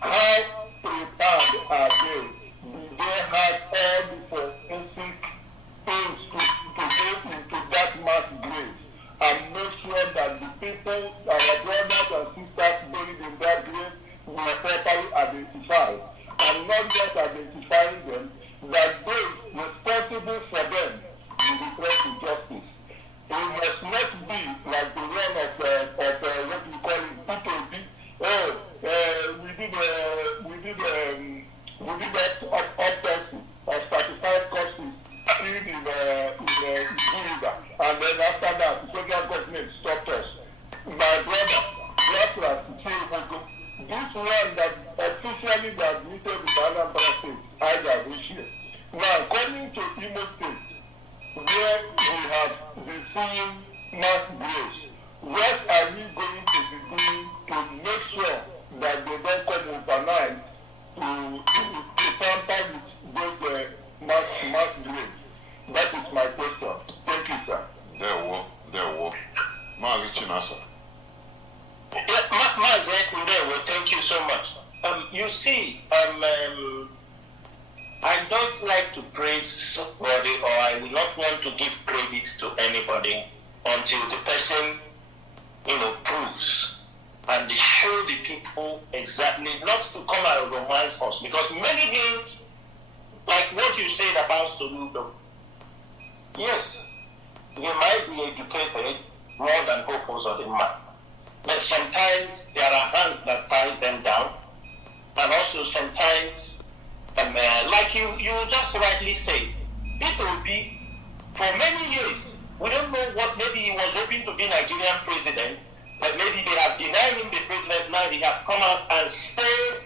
How prepared are they? Do they have all the forensic things to go into that mass grave and make sure that the people, our brothers and sisters buried in that grave, were properly identified? And not just identifying them, that those responsible for them will be brought to justice. It must not be like the one of what we call it, PKB. We did autopsy of 35 corpses in River, and then after that, the federal government stopped us. My brother, this one that officially admitted in Anambra State, either this year. Now, coming to Imo State, where we have the seeing mass graves, what are we going to be doing to make sure that they don't come overnight to tamper with those mass graves? That is my question. Thank you, sir. There were. Mazi Chinasa. Mazi, thank you so much. You see, I don't like to praise somebody, or I will not want to give credit to anybody until the person, proves and they show the people exactly, not to come and romance us, because many things, like what you said about Soludo, yes, you might be educated more than Opos or the man, but sometimes there are hands that ties them down, and also sometimes, like you just rightly said, it will be for many years. We don't know what, maybe he was hoping to be Nigerian president, but maybe they have denied him the president. Now they have come out and said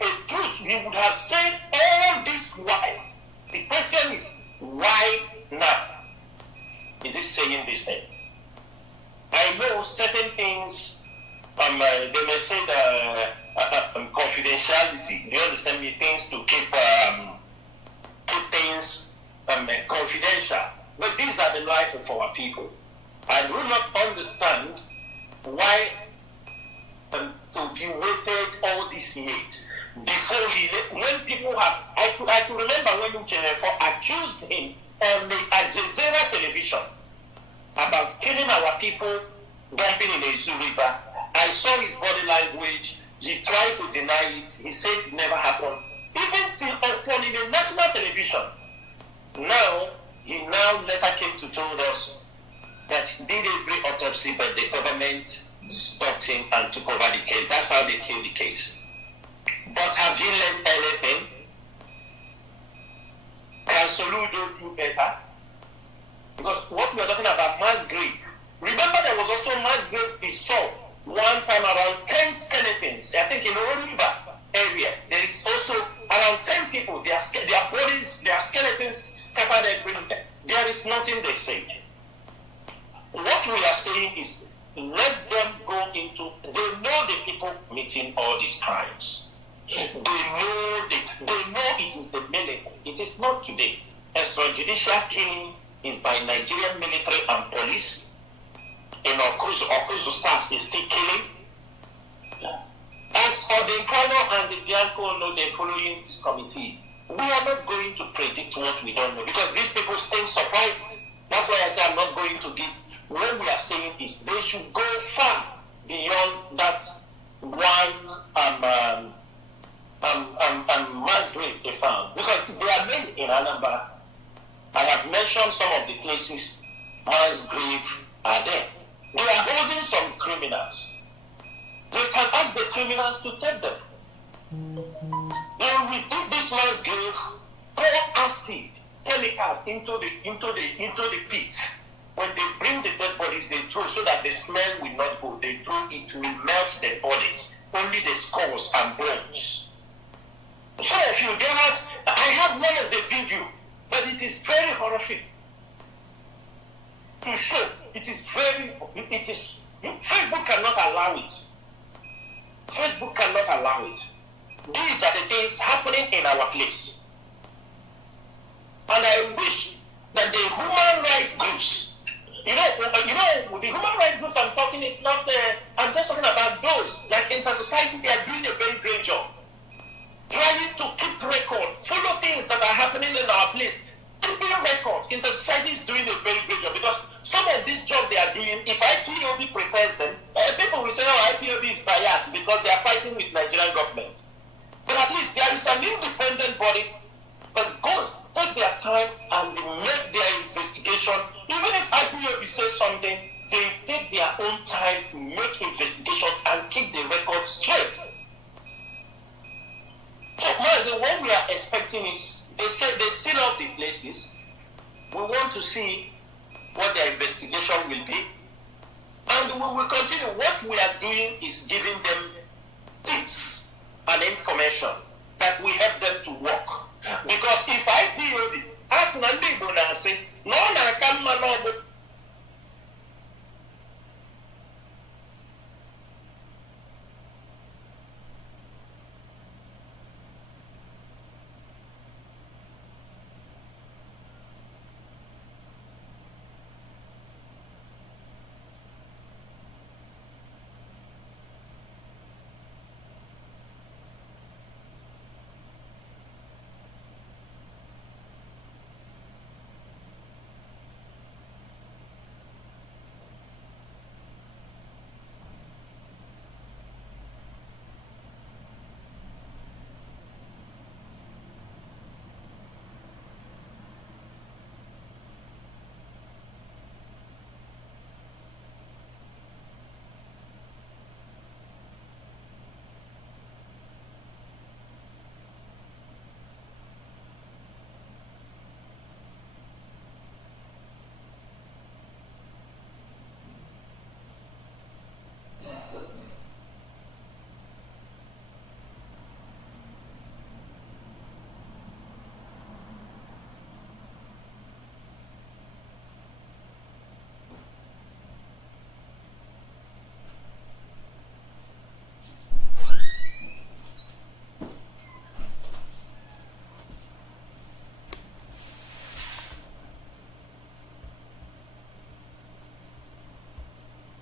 a truth. He would have said all this why. The question is, why now? Is he saying this thing? I know certain things, they may say the confidentiality. Do you understand me? Things to keep things confidential. But these are the life of our people. I do not understand why to be waited all these years before when people have, I could remember when Jennifer accused him on the Al Jazeera television about killing our people, dumping in the Isu River. I saw his body language. He tried to deny it. He said it never happened. Even till upon in the national television. Now, he later came to tell us that he did every autopsy, but the government stopped him and took over the case. That's how they killed the case. But have you learned anything? Can Soludo do better? Because what we are talking about, mass grave. Remember, there was also mass grave we saw one time around 10 skeletons. I think in Nworu River area, there is also around 10 people. Their bodies, their skeletons scattered everywhere. There is nothing they say. What we are saying is, let them go into. They know the people committing all these crimes. They know it is the military. It is not today. Extrajudicial killing is by Nigerian military and police. In Okuzu SAS is still killing. As for the Nkano and the Bianco, no, they're following this committee. We are not going to predict what we don't know because these people think surprises. That's why I say I'm not going to give. What we are saying is they should go far beyond that one mass grave they found. Because there are many in Anambra. I have mentioned some of the places mass grave are there. They are holding some criminals. They can ask the criminals to take them. They will dig this man's grave, pour acid, chemicals into the pit. When they bring the dead bodies, they throw so that the smell will not go. They throw it will melt the bodies, only the skulls and bones. Some of you, I have one of the video, but it is very horrific to show. Facebook cannot allow it. Facebook cannot allow it. These are the things happening in our place. And I wish that the human rights groups, the human rights groups I'm talking is not, I'm just talking about those, like Inter-Society, they are doing a very great job. Trying to keep record, follow things that are happening in our place. Keeping records, Inter-Society is doing a very great job because some of this job they are doing, if IPOB prepares them, people will say, oh, IPOB is biased because they are fighting with Nigerian government. But at least there is an independent body that goes, take their time and they make their investigation. Even if IPOB says something, they take their own time to make investigation and keep the record straight. So, Mazi, what we are expecting is, they say they seal up the places. We want to see what their investigation will be. And we will continue. What we are doing is giving them tips and information that will help them to work. Because if IPOB, as Nandi Bona say, no,